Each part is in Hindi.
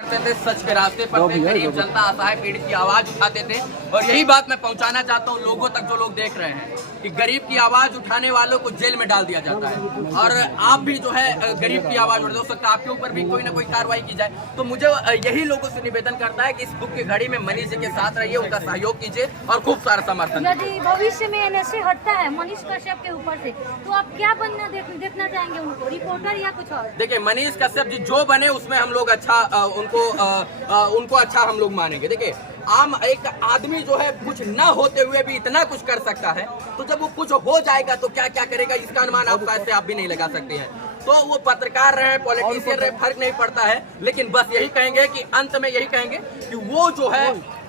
करते थे, सच के रास्ते पर थे, गरीब जनता असहाय पीड़ित की आवाज उठाते थे। और यही बात मैं पहुंचाना चाहता हूं लोगों तक, जो लोग देख रहे हैं कि गरीब की आवाज उठाने वालों को जेल में डाल दिया जाता है। और आप भी जो है गरीब की आवाज उठा, हो सकता है आपके ऊपर भी कोई ना कोई कार्रवाई की जाए। तो मुझे यही लोगों से निवेदन करता है कि इस दुख की घड़ी में मनीष जी के साथ रहिए, उनका सहयोग कीजिए और खूब सारा समर्थन। यदि भविष्य में एनएसए हटता है मनीष कश्यप के ऊपर से, तो आप क्या बनना देखना चाहेंगे उनको, रिपोर्टर या कुछ और? देखिए, मनीष कश्यप जी जो बने उसमें हम लोग अच्छा उनको अच्छा हम लोग मानेंगे। देखिए, आम एक आदमी जो है कुछ न होते हुए भी इतना कुछ कर सकता है, तो जब वो कुछ हो जाएगा तो क्या क्या करेगा इसका अनुमान आप शायद से आप भी नहीं लगा सकते हैं। तो वो पत्रकार रहे, पॉलिटिशियन रहे, फर्क नहीं पड़ता है। लेकिन बस यही कहेंगे कि अंत में यही कहेंगे कि वो जो है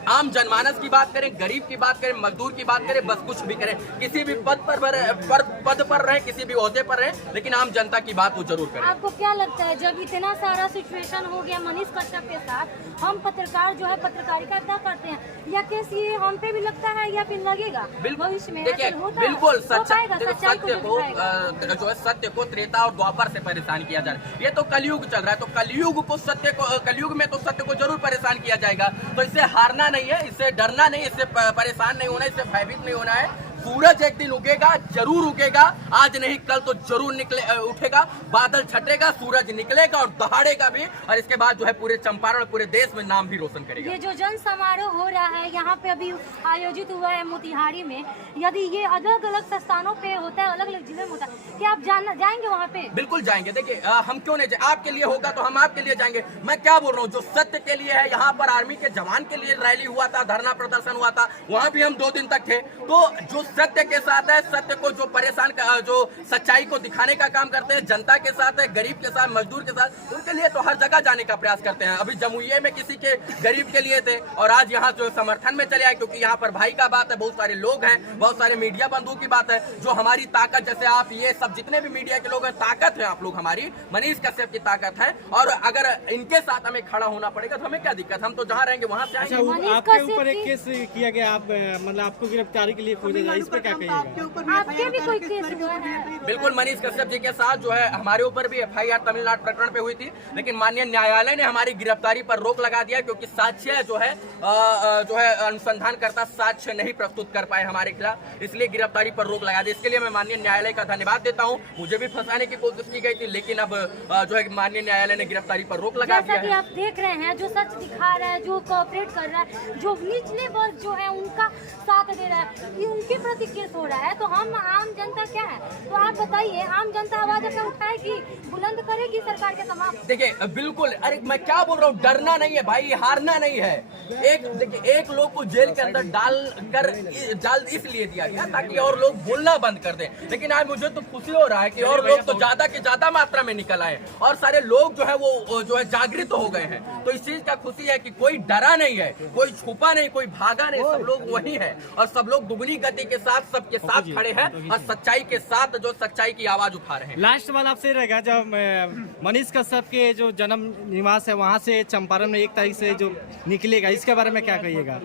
आम जनमानस की बात करें, गरीब की बात करें, मजदूर की बात करें, बस कुछ भी करें, किसी भी पद पर रहे, किसी भी ओहदे पर रहे, लेकिन आम जनता की बात वो जरूर करें। आपको क्या लगता है जब इतना सारा सिचुएशन हो गया मनीष कश्यप के साथ, हम पत्रकार जो है पत्रकारिता करते हैं, या केस ये हम पे भी लगता है या फिर लगेगा भविष्य में? देखिए, बिल्कुल सत्य जो है सत्य को त्रेता और द्वापर से परेशान किया जा रहा है। ये तो कलयुग चल रहा है, तो कलयुग में तो सत्य को जरूर परेशान किया जाएगा। तो इससे हारना नहीं है, इससे डरना नहीं, इससे परेशान नहीं होना, इससे भयभीत नहीं होना है। सूरज एक दिन उगेगा, जरूर उगेगा, आज नहीं कल तो जरूर उठेगा, बादल छटेगा, सूरज निकलेगा और दहाड़ेगा भी। और इसके बाद जो है पूरे चंपारण, पूरे देश में नाम भी रोशन करेगा। ये जो जन समारोह हो रहा है यहाँ पे अभी आयोजित हुआ है मोतिहारी में, यदि ये अलग अलग स्थानों पे होता है, अलग अलग जिले में होता है, क्या आप जाएंगे वहाँ पे? बिल्कुल जाएंगे। देखिए, हम क्यों नहीं जाए, आपके लिए होगा तो हम आपके लिए जाएंगे। मैं क्या बोल रहा हूँ, जो सत्य के लिए है, यहाँ पर आर्मी के जवान के लिए रैली हुआ था, धरना प्रदर्शन हुआ था, वहाँ भी हम 2 दिन तक थे। तो जो सत्य के साथ है, सत्य को जो जो सच्चाई को दिखाने का काम करते हैं, जनता के साथ है, गरीब के साथ, मजदूर के साथ, उनके लिए तो हर जगह जाने का प्रयास करते हैं। अभी जमुई में किसी के गरीब के लिए थे और आज यहाँ जो समर्थन में चले आए, क्योंकि यहाँ पर भाई का बात है, बहुत सारे लोग हैं, बहुत सारे मीडिया बंधु की बात है, जो हमारी ताकत, जैसे आप ये सब जितने भी मीडिया के लोग हैं, ताकत है आप लोग, हमारी मनीष कश्यप की ताकत है। और अगर इनके साथ हमें खड़ा होना पड़ेगा तो हमें क्या दिक्कत, हम तो जहाँ रहेंगे वहाँ से आएंगे। आपके ऊपर एक केस किया गया, आप मतलब आपको गिरफ्तारी के लिए खोजा जाए, इस पे क्या कहिएगा? आपके भी कोई केस हुआ है? बिल्कुल, मनीष कश्यप जी के साथ जो है हमारे ऊपर भी FIR तमिलनाडु प्रकरण पे हुई थी, लेकिन माननीय न्यायालय ने हमारी गिरफ्तारी पर रोक लगा दिया, क्योंकि साक्ष्य जो है अनुसंधानकर्ता साक्ष्य नहीं प्रस्तुत कर पाए हमारे खिलाफ, इसलिए गिरफ्तारी पर रोक लगा दी। इसके लिए मैं माननीय न्यायालय का धन्यवाद देता हूँ। मुझे भी फंसाने की कोशिश की गई थी, लेकिन अब जो है माननीय न्यायालय ने गिरफ्तारी पर रोक लगा दिया है। आप देख रहे हैं, जो सच दिखा रहा है, जो कोऑपरेट कर रहा है, जो निचले वर्ग जो है उनका साथ दे रहा है, ये उनके प्रति केस हो रहा है। तो हम आम जनता क्या है, तो आप बताइए, आम जनता आवाज अपना उठाएगी, बुलंद करेगी सरकार के तमाम? देखिए, बिल्कुल, अरे मैं क्या बोल रहा हूँ, डरना नहीं है भाई, हारना नहीं है। एक लोग को जेल के अंदर डाल इसलिए दिया गया ताकि और लोग बोलना बंद कर दें, लेकिन आज मुझे तो खुशी हो रहा है कि और लोग तो ज्यादा के ज्यादा मात्रा में निकल आए और सारे लोग जो है वो जो है जागृत हो गए हैं। तो इस चीज का खुशी है कि कोई डरा नहीं है, कोई छुपा नहीं, कोई भागा नहीं, सब लोग वही है और सब लोग दुगनी गति के साथ सबके साथ खड़े हैं और सच्चाई के साथ जो सच्चाई की आवाज उठा रहे हैं। लास्ट सवाल आपसे रहेगा, जब मनीष कश्यप के जो जन्म निवास है वहाँ से चंपारण में 1 तारीख से जो निकलेगा, इसके बारे में क्या कहिएगा?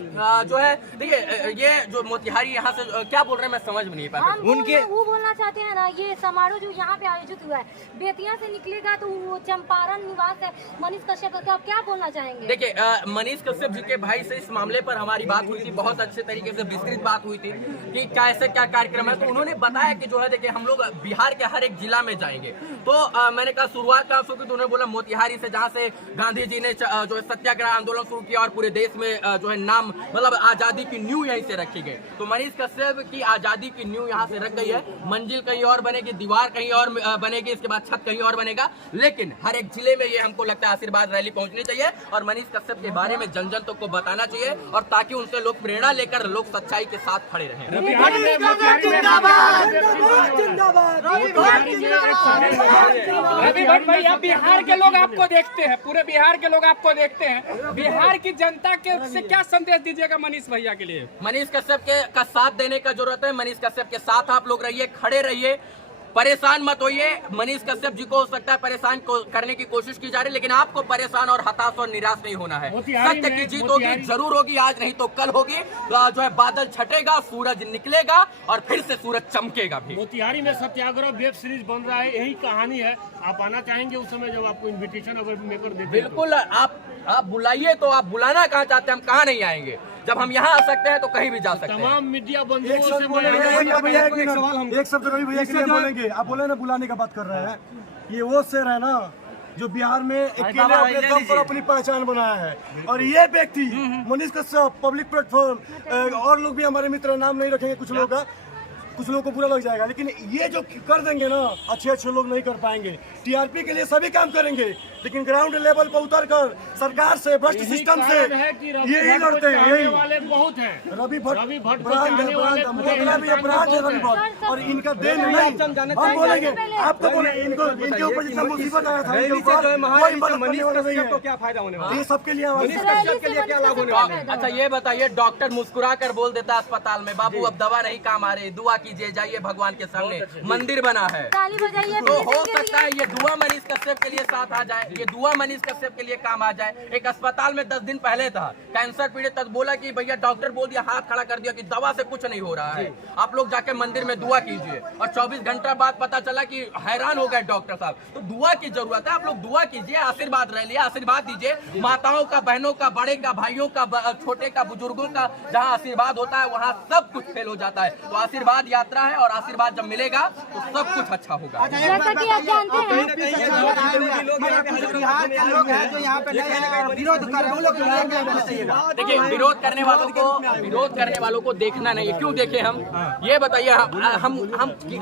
जो है देखिए, ये जो मोतिहारी यहाँ से क्या बोल रहे हैं मैं समझ में नहीं पाया। उनके वो बोलना चाहते हैं ना, ये समारोह जो यहाँ पे आयोजित हुआ है बेतिया से निकलेगा तो वो चंपारण निवास है मनीष कश्यप, तो आप क्या बोलना चाहेंगे? देखिए, मनीष कश्यप जी के भाई से इस मामले पर हमारी बात हुई थी, बहुत अच्छे तरीके से विस्तृत बात हुई थी कि कैसे क्या कार्यक्रम है। तो उन्होंने बताया कि जो है देखिए, हम लोग बिहार के हर एक जिला में जाएंगे। तो मैंने कहा शुरुआत का शुरू की, तो उन्होंने बोला मोतिहारी से, जहाँ से गांधी जी ने जो है सत्याग्रह आंदोलन शुरू किया और पूरे देश में जो है नाम मतलब आजादी की नींव यहीं से रखी गई। तो मनीष कश्यप की आजादी की नींव यहाँ से रख गई है। मंजिल कहीं और बनेगी, दीवार कहीं और बनेगी, इसके बाद छत कहीं और बनेगा, लेकिन हर एक जिले में ये हमको लगता है आशीर्वाद रैली पहुंचनी चाहिए और मनीष कश्यप के बारे में जन जन तक को बताना चाहिए, और ताकि उनसे लोग प्रेरणा लेकर लोग सच्चाई के साथ खड़े रहें। रवि भट्ट भाई, अब बिहार के लोग आपको देखते हैं, पूरे बिहार के लोग आपको देखते हैं, बिहार की जनता के से क्या संदेश दीजिएगा मनीष भैया के लिए? मनीष कश्यप का साथ देने का जरूरत है। मनीष कश्यप के साथ आप लोग रहिए, खड़े रहिए, परेशान मत होइए। मनीष कश्यप जी को हो सकता है परेशान करने की कोशिश की जा रही है, लेकिन आपको परेशान और हताश और निराश नहीं होना है। सत्य की जीत होगी, जरूर होगी, आज नहीं तो कल होगी। जो है बादल छटेगा, सूरज निकलेगा और फिर से सूरज चमकेगा भी। मोतिहारी में सत्याग्रह वेब सीरीज बन रहा है, यही कहानी है। आप आना चाहेंगे उस समय जब आपको इन्विटेशन अगर मेकर देते हैं? बिल्कुल, आप बुलाइए। तो आप बुलाना कहाँ चाहते हैं? हम कहाँ नहीं आएंगे। जब हम यहाँ आ सकते हैं तो कहीं भी जा सकते हैं। तमाम मीडिया बंधुओं से एक शब्द रवि भैया के लिए बोलेंगे। आप बोले ना बुलाने का बात कर रहे हैं, ये वो शेर है ना जो बिहार में अकेले अपने दम पर अपनी पहचान बनाया है। और ये व्यक्ति मनीष कश्यप पब्लिक प्लेटफॉर्म, और लोग भी हमारे मित्र, नाम नहीं रखेंगे कुछ लोग का, कुछ लोगों को बुरा लग जाएगा, लेकिन ये जो कर देंगे ना, अच्छे लोग नहीं कर पाएंगे। टीआरपी के लिए सभी काम करेंगे, लेकिन ग्राउंड लेवल पर उतर कर सरकार से, भ्रष्ट सिस्टम से यही लड़ते हैं। यही वाले बहुत हैं। रवि भट्ट ब्रांड है, मुकाबला भी अपराध है रवि भट्ट, और इनका देन नहीं। हम बोलेंगे, आपको बोले इनके ऊपर जितना मुसीबत आया था, इनके ऊपर कोई मदद करने वाला नहीं है। क्या फायदा होने वाला? ये सबके लिए क्या लाभ होने वाला? अच्छा ये बताइए, डॉक्टर मुस्कुरा कर बोल देता है अस्पताल में, बाबू अब दवा नहीं काम आ रही, दुआ कीजिए, जाइए भगवान के सामने, मंदिर बना है। ताली बजाइए। तो हो सकता है ये दुआ मनीष कश्यप के लिए साथ आ जाए, ये दुआ मनीष कश्यप के लिए काम आ जाए। एक अस्पताल में 10 दिन पहले था, कैंसर पीड़ित तक बोला कि भैया डॉक्टर बोल दिया, हाथ खड़ा कर दिया कि दवा से कुछ नहीं हो रहा है, आप लोग जाके मंदिर में दुआ कीजिए। और 24 घंटा बाद पता चला कि हैरान हो गए डॉक्टर साहब। तो दुआ की जरूरत है, आप लोग दुआ कीजिए, आशीर्वाद रह लिया, आशीर्वाद दीजिए। माताओं का, बहनों का, बड़े का, भाइयों का, छोटे का, बुजुर्गों का जहाँ आशीर्वाद होता है वहाँ सब कुछ फेल हो जाता है। तो आशीर्वाद यात्रा है, और आशीर्वाद जब मिलेगा तो सब कुछ अच्छा होगा। जैसा कि आप जानते हैं, देखिए, विरोध करने वालों को देखना नहीं है। क्यों देखे हम? ये बताइए, हम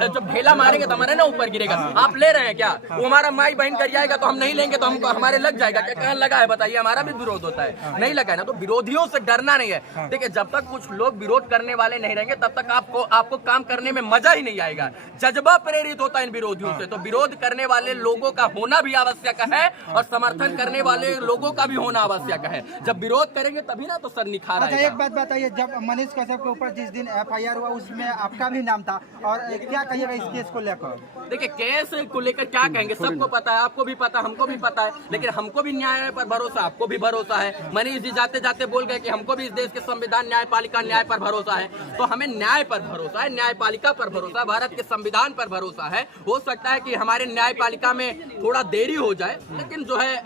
जब ढेला मारेंगे तो हमारे ना ऊपर गिरेगा। आप ले रहे हैं क्या? वो हमारा माई बहन कर जाएगा तो हम नहीं लेंगे तो हमको हमारे लग जाएगा क्या? कहाँ लगा है बताइए? हमारा भी विरोध होता है, नहीं लगा है ना। तो विरोधियों से डरना नहीं है। देखिए, जब तक कुछ लोग विरोध करने वाले नहीं रहेंगे तब तक आपको काम करने में मजा ही नहीं आएगा। जज्बा प्रेरित होता है इन विरोधियों से। तो विरोध करने वाले लोगों का होना भी आवश्यक है और समर्थन करने वाले लोगों का भी होना आवश्यक है। जब विरोध करेंगे तभी ना तो सर निखार आएगा। एक बात बताइए, जब मनीष कश्यप के ऊपर जिस दिन FIR हुआ उसमें आपका भी नाम था, और क्या कहिएगा इस केस को लेकर? देखिए, केस को लेकर क्या कहेंगे, सबको पता है, आपको भी पता, हमको भी पता है, लेकिन हमको भी न्याय पर भरोसा, आपको भी भरोसा है। मनीष जी जाते जाते बोल गए कि हमको भी इस देश के संविधान, न्यायपालिका, न्याय पर भरोसा है। तो हमें न्याय पर भरोसा है, न्यायपालिका पर भरोसा है, भारत के संविधान पर भरोसा है। हो सकता है कि हमारे न्यायपालिका में थोड़ा देरी हो जाए, लेकिन जो है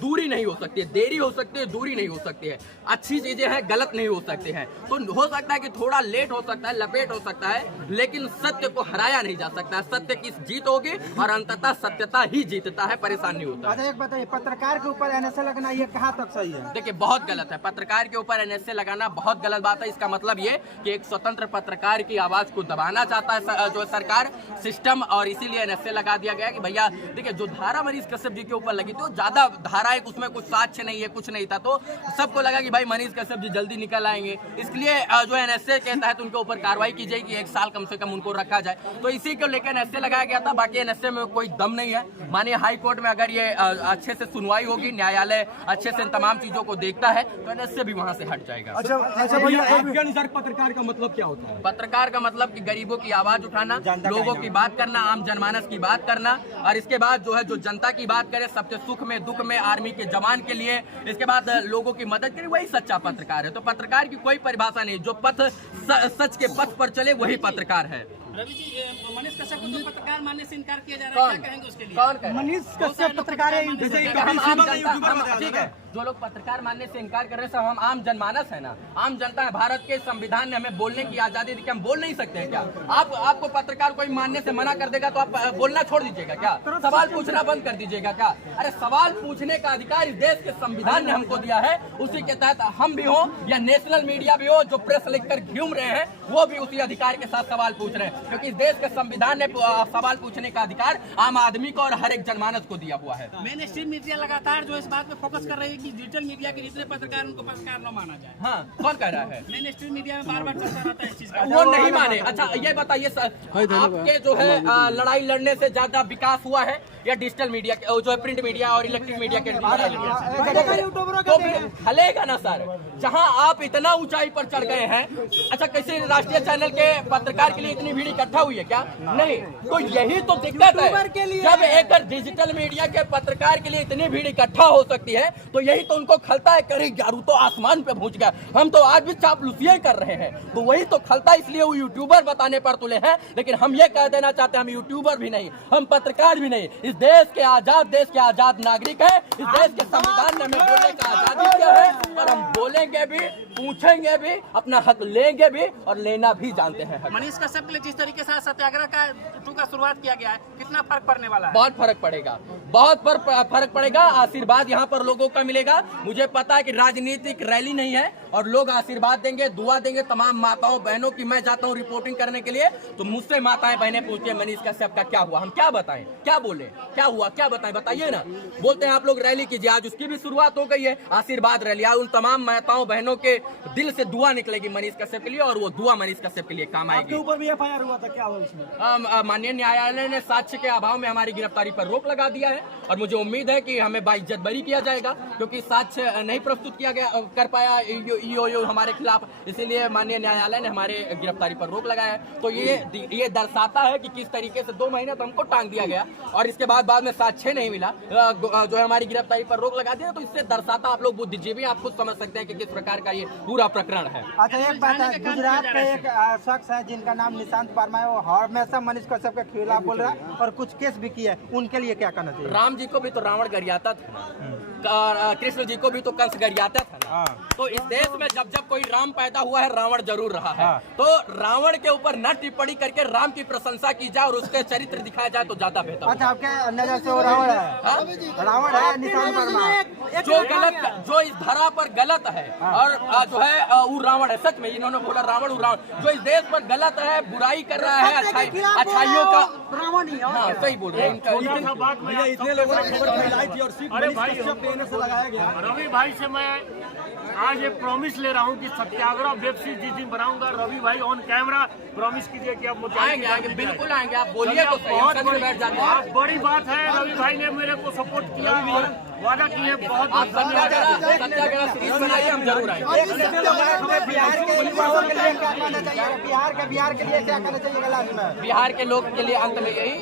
दूरी नहीं हो सकती है, देरी हो सकती है, दूरी नहीं हो सकती है। अच्छी चीजें हैं, गलत नहीं हो सकते हैं। तो हो सकता है कि थोड़ा लेट हो सकता है, लपेट हो सकता है, लेकिन सत्य को हराया नहीं जा सकता। सत्य की जीत होगी और अंततः सत्यता ही जीतता है, परेशान नहीं होता। अच्छा, एक बताइए, पत्रकार के ऊपर NSA लगना ये कहाँ तक सही है? देखिए, बहुत गलत है। पत्रकार के ऊपर NSA लगाना बहुत गलत बात है। इसका मतलब ये कि एक स्वतंत्र पत्रकार की आवाज को दबाना चाहता है जो सरकार, सिस्टम, और इसीलिए NSA लगा दिया गया कि भैया देखिए, जो धारा मनीष कश्यप जी के ऊपर लगी थी वो ज्यादा धारा है, उसमें कुछ साक्ष्य नहीं है, कुछ नहीं था। तो सबको लगा कि भाई मनीष कश्यप जी जल्दी निकल आएंगे, इसलिए जो NSA के तहत उनके ऊपर कार्रवाई की जाएगी, 1 साल कम से कम उनको रखा जाए। तो इसी को लेकर NSA लगाया गया था। बाकी NSA में कोई दम नहीं है। मानिए हाई कोर्ट में अगर ये अच्छे से सुनवाई होगी, न्यायालय अच्छे से तमाम चीजों को देखता है तो NSA भी वहाँ से हट जाएगा। अच्छा भैया, आपके अनुसार पत्रकार का मतलब क्या होता है? पत्रकार का मतलब कि गरीबों की आवाज उठाना, लोगों की बात करना, आम जनमानस की बात करना, और इसके बाद जो है जो जनता की बात करे, सबके सुख में दुख में, आर्मी के जवान के लिए, इसके बाद लोगों की मदद करे, वही सच्चा पत्रकार है। तो पत्रकार की कोई परिभाषा नहीं, जो सच के पथ पर चले वही पत्रकार है। रवि जी, मनीष कश्यप को तो पत्रकार मानने से इनकार किया जा रहा है, क्या कहेंगे उसके लिए? कौन कहे? मनीष कश्यप पत्रकार है, ठीक है, जो लोग पत्रकार मानने से इनकार कर रहे हैं सब हम आम जनमानस है ना, आम जनता है। भारत के संविधान ने हमें बोलने की आजादी दी कि हम बोल नहीं सकते हैं क्या? आपको पत्रकार कोई मानने से मना कर देगा तो आप बोलना छोड़ दीजिएगा क्या? सवाल पूछना बंद कर दीजिएगा क्या? अरे सवाल पूछने का अधिकार इस देश के संविधान ने हमको दिया है, उसी के तहत हम भी हो या नेशनल मीडिया भी हो जो प्रेस लिखकर घूम रहे हैं, वो भी उसी अधिकार के साथ सवाल पूछ रहे हैं, क्योंकि इस देश के संविधान ने सवाल पूछने का अधिकार आम आदमी को और हर एक जनमानस को दिया हुआ है। मेन स्ट्रीम मीडिया लगातार जो इस बात पे फोकस कर रही है कि डिजिटल मीडिया के जितने पत्रकार उनको पत्रकार न माना जाए। हाँ, कौन कह रहा है? मेन स्ट्रीम मीडिया में बार बार चलता रहता है इस चीज का, वो नहीं माने। अच्छा ये बताइए सर, आपके जो है लड़ाई लड़ने से ज्यादा विकास हुआ है या डिजिटल मीडिया जो है प्रिंट मीडिया और इलेक्ट्रिक मीडिया के? तो फिर हलेगा ना सर, जहां आप इतना ऊंचाई पर चढ़ गए हैं। अच्छा, किसी राष्ट्रीय चैनल के पत्रकार के लिए इतनी भीड़ इकट्ठा हुई है क्या? नहीं। तो यही तो दिक्कत है, जब एक डिजिटल मीडिया के पत्रकार के लिए इतनी भीड़ इकट्ठा हो सकती है तो यही तो उनको खलता है, करे यारू तो आसमान पे पहुंच गया, हम तो आज भी चापलूसियां कर रहे हैं। तो वही तो खलता, इसलिए वो यूट्यूबर बताने पर तुले हैं। लेकिन हम ये कह देना चाहते हैं, हम यूट्यूबर भी नहीं, हम पत्रकार भी नहीं, इस देश के आजाद नागरिक है। इस देश के संविधान ने हमें बोलने का आजादी दिया है और हम बोलेंगे भी, पूछेंगे भी, अपना हक लेंगे भी और लेना भी जानते हैं। मनीष कश्यप के लिए जिस तरीके से सत्याग्रह का शुरुआत किया गया है, कितना फर्क पड़ने वाला है? बहुत फर्क पड़ेगा, बहुत फर्क पड़ेगा। आशीर्वाद यहाँ पर लोगों का मिलेगा। मुझे पता है कि राजनीतिक रैली नहीं है और लोग आशीर्वाद देंगे, दुआ देंगे तमाम माताओं बहनों की। मैं जाता हूँ रिपोर्टिंग करने के लिए तो मुझसे माताएं बहनें पूछती हैं मनीष कश्यप का क्या हुआ, हम क्या बताएं, क्या बोले, क्या हुआ, क्या बताएं, बताइए ना। बोलते हैं आप लोग रैली कीजिए, आज उसकी भी शुरुआत हो गई है, आशीर्वाद रैली। आज उन तमाम माताओं बहनों के दिल से दुआ निकलेगी मनीष कश्यप के लिए और वो दुआ मनीष कश्यप के लिए काम आएगी। ऊपर भी एफआईआर हुआ था, क्या हुआ इसमें? माननीय न्यायालय ने साक्ष्य के अभाव में हमारी गिरफ्तारी पर रोक लगा दिया है और मुझे उम्मीद है कि हमें बाइज्जत बरी किया जाएगा, क्योंकि साक्ष्य नहीं प्रस्तुत किया गया कर पाया ईओयू हमारे खिलाफ, इसीलिए माननीय न्यायालय ने हमारे गिरफ्तारी पर रोक लगाया है। तो ये दर्शाता है कि किस तरीके से 2 महीने तो हमको टांग दिया गया और इसके बाद में साक्ष्य नहीं मिला, जो है हमारी गिरफ्तारी पर रोक लगा दिया। तो इससे दर्शाता, आप लोग बुद्धिजीवी आप खुद समझ सकते हैं कि किस प्रकार का ये पूरा प्रकरण है। अच्छा, एक बात है, गुजरात के एक शख्स है जिनका नाम निशांत वर्मा है, वो हमेशा मनीष कश्यप के खिलाफ बोल रहा है और कुछ केस भी किया है, उनके लिए क्या करना चाहिए? राम जी को भी तो रावण गरियाता था ना, कृष्ण जी को भी तो कंस गरियाता था ना। तो इस देश में जब जब कोई राम पैदा हुआ है, रावण जरूर रहा है। तो रावण के ऊपर न टिप्पणी करके राम की प्रशंसा की जाए और उसके चरित्र दिखाया जाए तो ज्यादा बेहतर। अच्छा, आपके नजर से वो रावण है? रावण है निशांत वर्मा, जो गलत, जो इस धरा पर गलत है और जो है वो रावण है। सच में इन्होंने बोला रावण, रावण जो इस देश पर गलत है, बुराई कर रहा है, अच्छाइयों का रावण ही है। सही बोल रहे हैं। इतने लोगों ने खबर फैलाई थी और सिर्फ मनीष कश्यप पे से लगाया गया। रवि भाई से मैं आज एक प्रॉमिस ले रहा हूँ कि सत्याग्रह वेब सीरीज जिस दिन बनाऊंगा, रवि भाई ऑन कैमरा प्रॉमिस कीजिए कि आप आएंगे, बिल्कुल आएंगे। आप बोलिए तो बहुत बड़ी बात है। रवि भाई ने मेरे को सपोर्ट किया और वादा किए, बहुत सत्याग्रह सीरीज बनाइए, हम जरूर आएंगे। बिहार के युवाओं के लिए क्या करना चाहिए? बिहार के लिए क्या करना चाहिए लास्ट में? बिहार के लोग के लिए अंत में यही,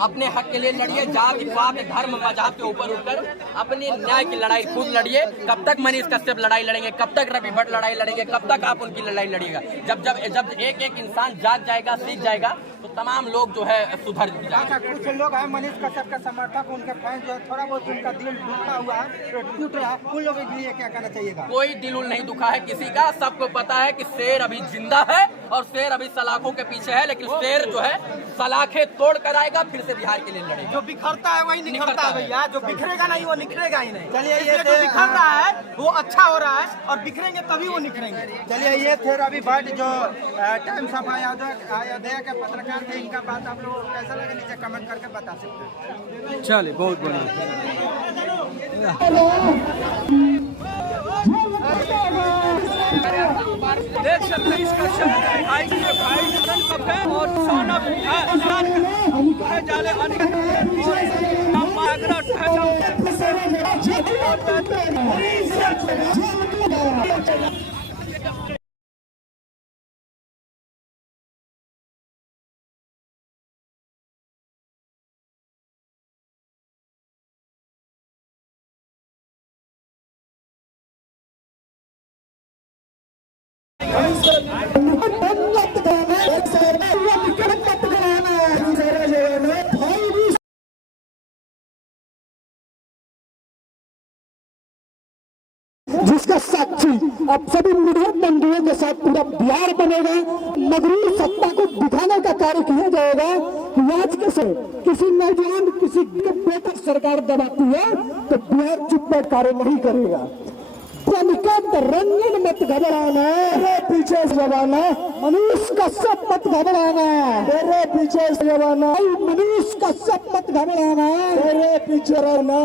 अपने हक के लिए लड़िए, जाति पात धर्म मजहब के ऊपर उठकर अपनी न्याय की लड़ाई खुद लड़िए। कब तक मनीष कश्यप लड़ाई लड़ेंगे, कब तक रवि भट्ट लड़ाई लड़ेंगे, कब तक आप उनकी लड़ाई लड़िएगा? जब एक एक इंसान जाग जाएगा, सीख जाएगा तो तमाम लोग जो है सुधर जाएंगे। अच्छा, कुछ लोग हैं मनीष कश्यप के समर्थक, उनके फैन जो है थोड़ा बहुत उनका दिल दुखा हुआ है, टूट रहा है, उन लोगों के लिए क्या करना चाहिएगा? कोई दिल नहीं दुखा है किसी का। सबको पता है कि शेर अभी जिंदा है और शेर अभी सलाखों के पीछे है, लेकिन शेर जो है सलाखें तोड़ कर आएगा, फिर से बिहार के लिए लड़ेगा। जो बिखरता है वही निखरता है भैया, जो बिखरेगा नहीं वो निखरेगा ही नहीं। चलिए, ये जो बिखर रहा है वो अच्छा हो रहा है और बिखरेंगे तभी वो निखरेंगे। चलिए, ये थे रवि भट्ट जो टाइम्स ऑफ अयोध्या के पत्रकार थे। इनका बात आप लोगों को कैसा लगा नीचे कमेंट करके बता सकते हैं। चलिए, बहुत बढ़िया। देख सकते हैं इसका भाई कब है और सोना जाले जिसका साक्षी अब सभी मुठभेड़ बंधुओं के साथ पूरा बिहार बनेगा। मगरूर सत्ता को दिखाने का कार्य किया जाएगा कि आज कैसे किसी नौजवान किसी के बेटा सरकार दबाती है तो बिहार चुप बैठ कार्य नहीं करेगा। रंजन मत घबराना, तेरे पीछे जवाना मनीष कश्यप मत घबराना, तेरे पीछे जवाना मनीष कश्यप मत घबराना, तेरे पीछे रहना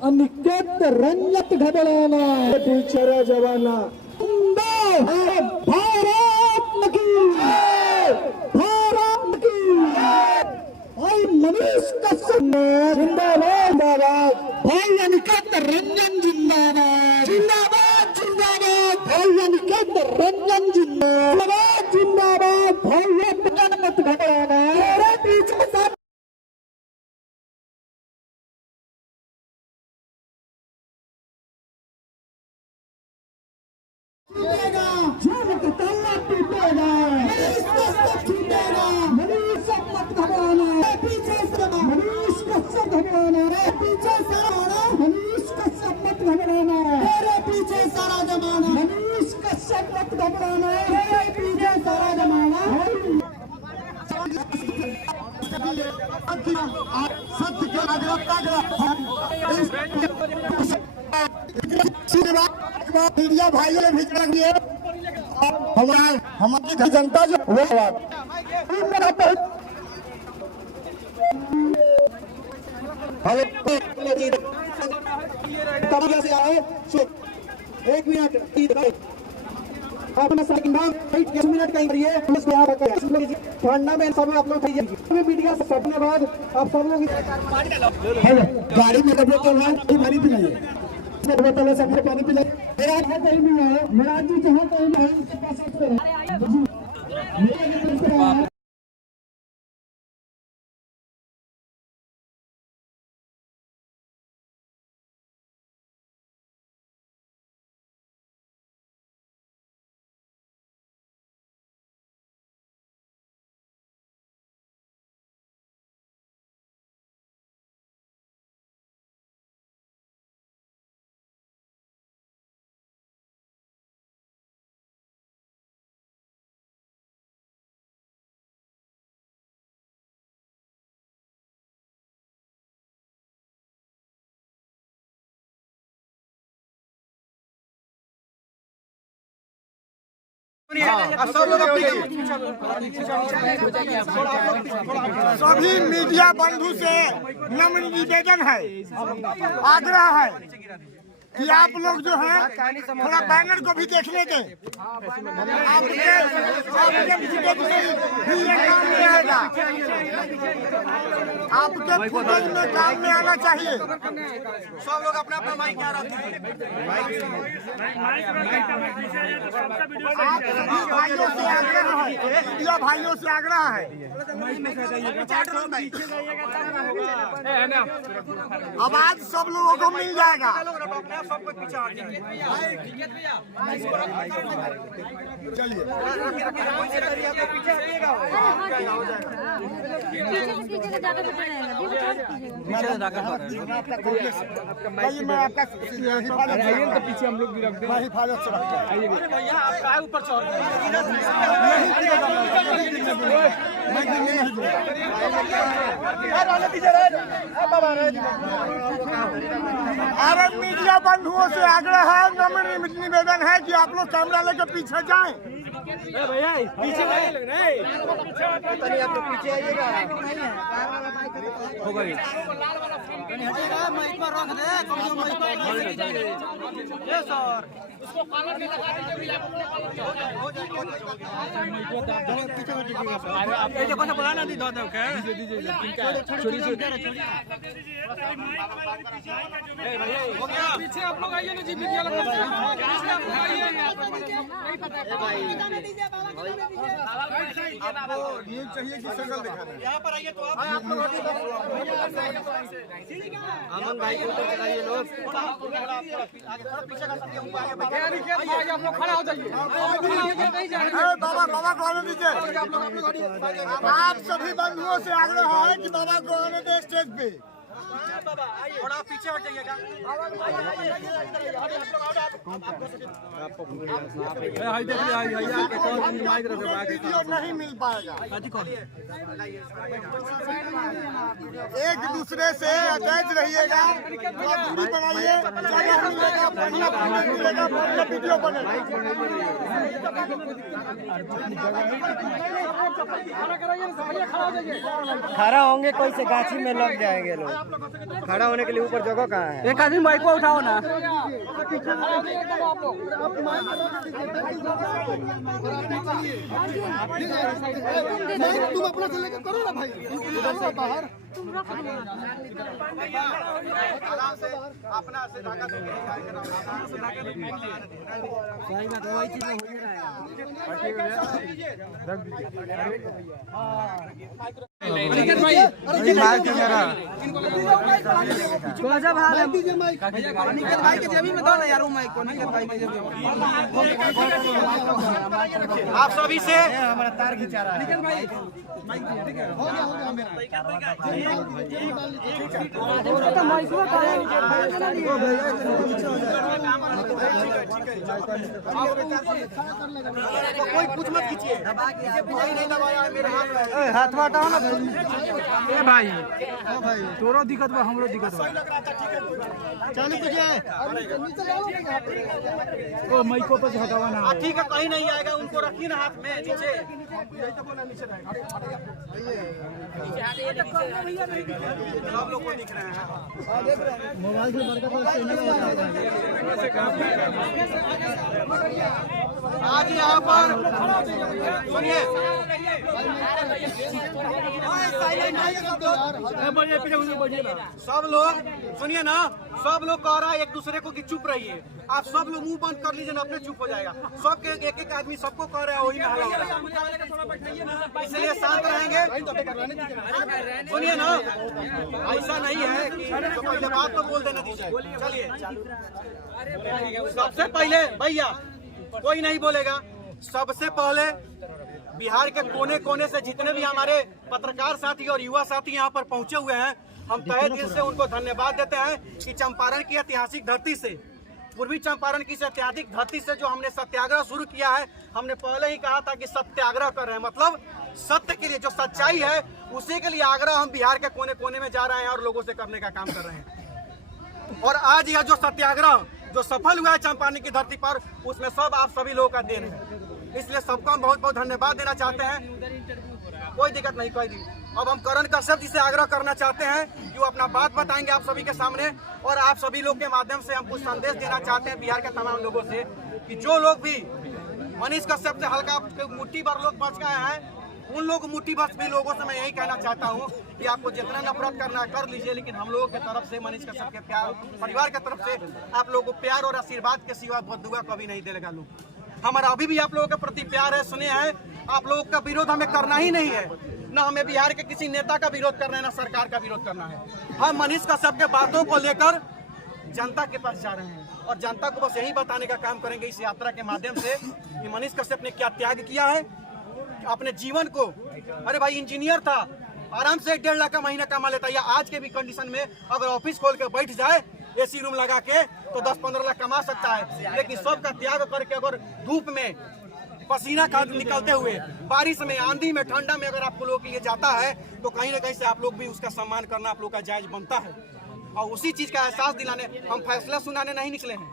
अनिकेत रंजत घबराना, पीछे जवाना भारत की भाई मनीष कश्यप जिंदाबाद, भाई अनिकेत रंजन जिंदाबाद, जिंदाबाद जिंदाबाद, भाई अनिकेत रंजन जिंदाबाद, जिंदाबाद भाई मत छूटेगा, झूम का ताला टूटेगा, मनीष कश्यप छूटेगा, मनीष मत घबराना, पीछे से मनीष कश्यप घबराना, पीछे से मनीष कश्यप मत घबराना, तेरे पीछे सारा जमाना, मनीष कश्यप मत घबराना, तेरे पीछे सारा जमाना। सत्य के मीडिया भाइयों ने भी करेंगे हमारी जनता जो से आए 1 मिनट अपना सेकंड नाम 10 मिनट कहीं करिए उसको यहाँ रखिए ठंडा में सब आप लोग खाइए मीडिया से सटने बाद आप सब लोग गाड़ी में कपड़े चल रहा है पानी पिलाइए बोतलों से अपने पानी पिलाइए मेरा हाथ कहीं नहीं है मेरा आदमी जहाँ कहीं नहीं है उसके पास सभी मीडिया बंधु से नम्र निवेदन है, आग्रह है कि आप लोग जो है थोड़ा बैनर को भी देखने दें। आपके फुटेज में काम में आना चाहिए। सब लोग अपना अपना माइक यहाँ रखें। आप सभी भाइयों से आग्रह है, मीडिया भाइयों से आग्रह है, आवाज सब लोगों को मिल जाएगा। मैं आपका तो पीछे हम लोग भी रख दें, हिफाजत से रखते हैं। ऊपर अरे मीडिया बंधुओं से आग्रह है, नम्र निवेदन है कि आप लोग कैमरा लेकर पीछे जाएं। भैया पीछे आप लोग पीछे आइएगा। हो गई माइक पर रख दे सर, उसको कॉलर में लगा दीजिए। आप ये देखो ना बुलाना दी दो के दीजिए छोड़ी हो गया। पीछे आप लोग आइए ना जी, मीडिया लगा पीछे आप लोग आइए। नहीं पता भाई आपको न्यूज़ चाहिए कि सिंगल दिखाना है? यहाँ पर आइए तो आप लोग अमन भाई को चलाइए लोग, पीछे का आप लोग खड़ा हो जाइए। बाबा को आने दीजिए। आप सभी बंधुओं से आग्रह है कि बाबा को आने दे स्टेज पे। थोड़ा पीछे हट जाइएगा। नहीं मिल पाएगा, एक दूसरे से अटैच रहिएगा, दूरी बनाइए, वीडियो बनेगा। खड़ा होंगे कोई से गाछी में लग जाएंगे लोग, खड़ा होने के लिए ऊपर जगह कहाँ है? एक आदमी बाइक को उठाओ ना। तुम अपना से लेकर करो ना भाई, उधर से बाहर आराम से अपना से धागा दो। सही बात है, वही चीज में हो ही रहा है। आप सभी से हमारा तार खींचा रहा है। कोई कुछ मत कीजिए, कोई नहीं दबाया है मेरे हाथ में। हाथ हटाओ ना भाई। तोरो दिक्कत बा, हमरो दिक्कत बा। चल तुझे ओ माइको पे हटावा ना। ठीक है, कहीं नहीं आएगा, उनको रखिए ना हाथ में नीचे। सब लोग को दिख रहे हैं मोबाइल से आज यहाँ पर सुनिए, सब लोग सुनिए ना, सब लोग कह रहा है एक दूसरे को कि चुप रहिए। आप सब लोग मुंह बंद कर लीजिए ना, अपने चुप हो जाएगा। सब के एक एक आदमी सबको कह रहा है, वही में हल्ला हो रहा है, इसलिए शांत रहेंगे। सुनिए ना, ऐसा नहीं है कि तो पहले बात तो बोल देना दीजिए। चलिए, सबसे पहले भैया कोई नहीं बोलेगा। सबसे पहले बिहार के कोने कोने से जितने भी हमारे पत्रकार साथी और युवा साथी यहाँ पर पहुंचे हुए हैं, हम तहे दिल से उनको धन्यवाद देते हैं कि चंपारण की ऐतिहासिक धरती से, पूर्वी चंपारण की ऐतिहासिक धरती से जो हमने सत्याग्रह शुरू किया है। हमने पहले ही कहा था कि सत्याग्रह कर रहे हैं, मतलब सत्य के लिए, जो सच्चाई है उसी के लिए आग्रह हम बिहार के कोने कोने में जा रहे हैं और लोगों से करने का काम कर रहे हैं। और आज यह जो सत्याग्रह जो सफल हुआ है चंपारण की धरती पर, उसमें सब आप सभी लोगों का देन है, इसलिए सबको हम बहुत बहुत धन्यवाद देना चाहते हैं। कोई दिक्कत नहीं, कोई नहीं। अब हम करण कश्यप जी से आग्रह करना चाहते हैं कि वो अपना बात बताएंगे आप सभी के सामने, और आप सभी लोग के माध्यम से हम कुछ संदेश देना चाहते हैं बिहार के तमाम लोगों से कि जो लोग भी मनीष कश्यप से हल्का मुट्ठी भर लोग बच गए हैं, उन लोग मुट्ठी भर भी लोगों से मैं यही कहना चाहता हूँ कि आपको जितना नफरत करना है कर लीजिए, लेकिन हम लोगों की तरफ से, मनीष कश्यप के प्यार परिवार की तरफ से आप लोगों को प्यार और आशीर्वाद के सिवा बददुआ कभी नहीं देगा लोग। हमारा अभी भी आप लोगों के प्रति प्यार है, सुने हैं, आप लोगों का विरोध हमें करना ही नहीं है, ना हमें बिहार के किसी नेता का विरोध करना है, ना सरकार का विरोध करना है। हम मनीष कश्यप के बातों को लेकर जनता के पास जा रहे हैं और जनता को बस यही बताने का काम करेंगे इस यात्रा के माध्यम से कि मनीष कश्यप ने क्या त्याग किया है अपने जीवन को। अरे भाई, इंजीनियर था, आराम से 1.5 लाख का महीना कमा लेता, या आज के भी कंडीशन में अगर ऑफिस खोल के बैठ जाए एसी रूम लगा के तो 10-15 लाख कमा सकता है। लेकिन सबका त्याग करके अगर धूप में पसीना निकलते हुए, बारिश में, आंधी में, ठंडा में अगर आप लोगों के लिए जाता है तो कहीं ना कहीं से आप लोग भी उसका सम्मान करना आप लोग का जायज बनता है। और उसी चीज का एहसास दिलाने हम फैसला सुनाने नहीं निकले हैं,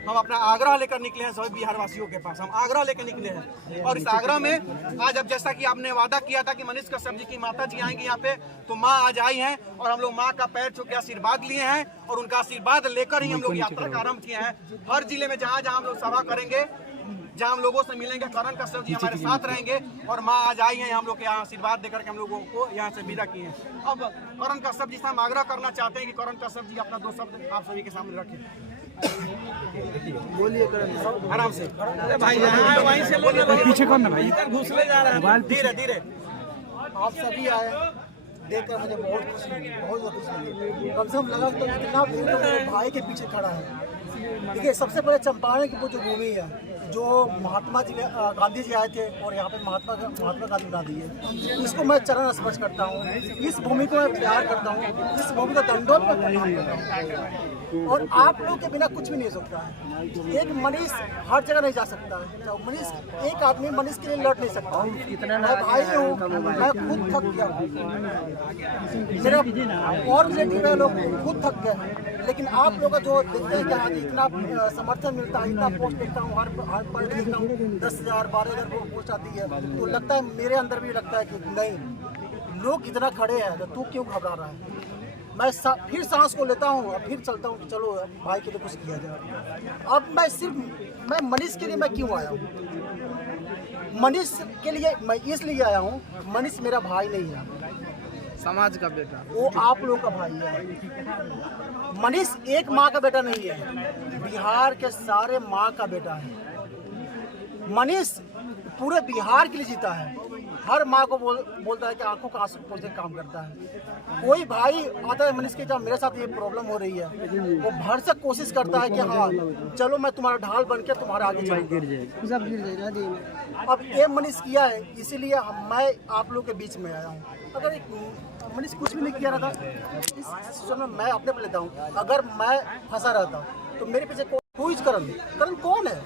हम अपना आग्रह लेकर निकले हैं सभी बिहार वासियों के पास। हम आग्रह लेकर निकले हैं और इस आग्रह में आज, अब जैसा कि आपने वादा किया था कि मनीष कश्यप जी की माता जी आएंगी यहाँ पे, तो माँ आज आई हैं और हम लोग माँ का पैर छू के आशीर्वाद लिए हैं और उनका आशीर्वाद लेकर ही हम लोग यात्रा का आरम्भ किए हैं। हर जिले में जहाँ जहाँ हम लोग सभा करेंगे, जहाँ हम लोगों से मिलेंगे, करण कश्यप जी हमारे साथ रहेंगे और माँ आज आई हैं हम लोग के यहाँ आशीर्वाद देकर के हम लोगों को यहाँ से विदा किए हैं। अब करण कश्यप जी से हम आग्रह करना चाहते हैं कि करण कश्यप जी अपना 2 शब्द आप सभी के सामने रखें। बोलिए आराम से भाई, वहीं से पीछे करना भाई, घुस ले जा रहा है, धीरे धीरे। आप सभी आए देखकर मुझे बहुत खुशी हुई, बहुत खुशी हुई। कम से कम लगा तो इतना मेरे भाई के पीछे खड़ा है। देखिए, सबसे पहले चंपारण की वो जो भूमि है, जो महात्मा जी गांधी जी आए थे और यहाँ पे महात्मा गांधी बना दिए, इसको मैं चरण स्पर्श करता हूँ, इस भूमि को मैं प्यार करता हूँ, इस भूमि को दंडोत में प्रणाम करता हूँ। और आप लोग के बिना कुछ भी नहीं हो सकता है। एक मनीष हर जगह नहीं जा सकता है, तो मनीष, एक आदमी मनीष के लिए लड़ नहीं सकता। मैं भाई हूँ, मैं खुद थक गया हूँ, मेरा और रिलेटिव है, लोग खुद थक गए। लेकिन आप लोग का जो देखते हैं कि आज इतना समर्थन मिलता है, इतना पोस्ट देखता हूँ, हर पर देखता हूँ 10,000 12,000 पोस्ट आती है, तो लगता है मेरे अंदर भी लगता है कि नहीं, लोग इतना खड़े हैं तो तू क्यों घबरा रहा है। मैं फिर सांस को लेता हूँ और फिर चलता हूँ कि चलो भाई के लिए कुछ किया जाए। अब मैं मनीष के लिए मैं क्यों आया हूँ? मनीष के लिए मैं इसलिए आया हूँ, मनीष मेरा भाई नहीं है, समाज का बेटा, वो आप लोगों का भाई है। मनीष एक माँ का बेटा नहीं है, बिहार के सारे माँ का बेटा है। मनीष पूरे बिहार के लिए जीता है, हर माँ को बोलता है कि आंखों का आंसू पोंछने काम करता है। कोई भाई आता है मनीष के जब मेरे साथ ये प्रॉब्लम हो रही है, वो भरसक कोशिश करता है कि हाँ चलो मैं तुम्हारा ढाल बन के तुम्हारे आगे चलूं। अब ये मनीष किया है, इसीलिए मैं आप लोग के बीच में आया हूँ। अगर एक मनीष कुछ भी नहीं किया रहता, इस सिचुएशन में मैं अपने पे लेता हूँ। अगर मैं फंसा रहता तो मेरे पीछे कोई करण कौन है,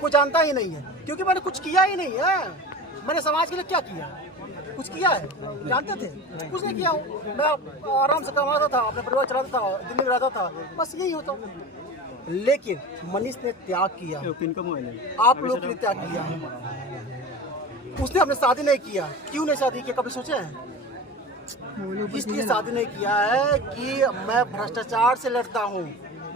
कोई जानता ही नहीं है, क्योंकि मैंने कुछ किया ही नहीं है। मैंने समाज के लिए क्या किया, कुछ किया है जानते थे? कुछ नहीं किया हूँ। मैं आराम से कमाता था, अपने परिवार चलाता था, दिल्ली में रहता था, बस यही होता। लेकिन मनीष ने त्याग किया, आप लोग के लिए त्याग किया है। उसने अपने शादी नहीं किया। क्यों नहीं शादी किया, कभी सोचे हैं? इसलिए शादी नहीं किया है कि मैं भ्रष्टाचार से लड़ता हूँ,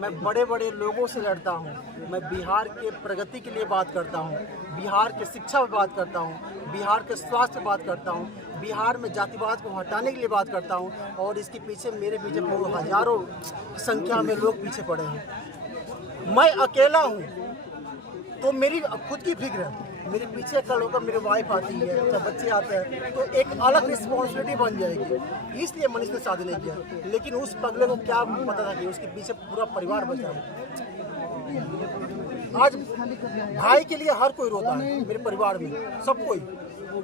मैं बड़े बड़े लोगों से लड़ता हूँ, मैं बिहार के प्रगति के लिए बात करता हूँ, बिहार के शिक्षा पे बात करता हूँ, बिहार के स्वास्थ्य पे बात करता हूँ, बिहार में जातिवाद को हटाने के लिए बात करता हूँ। और इसके पीछे मेरे पीछे हजारों की संख्या में लोग पीछे पड़े हैं। मैं अकेला हूँ तो मेरी खुद की फिक्र है, मेरे पीछे कल होकर मेरी वाइफ आती है, जब बच्चे आते हैं तो एक अलग रिस्पॉन्सिबिलिटी बन जाएगी। इसलिए मनीष ने शादी नहीं किया। लेकिन उस पगले को क्या पता था कि उसके पीछे पूरा परिवार बचा है। आज भाई के लिए हर कोई रोता है मेरे परिवार में, सब कोई।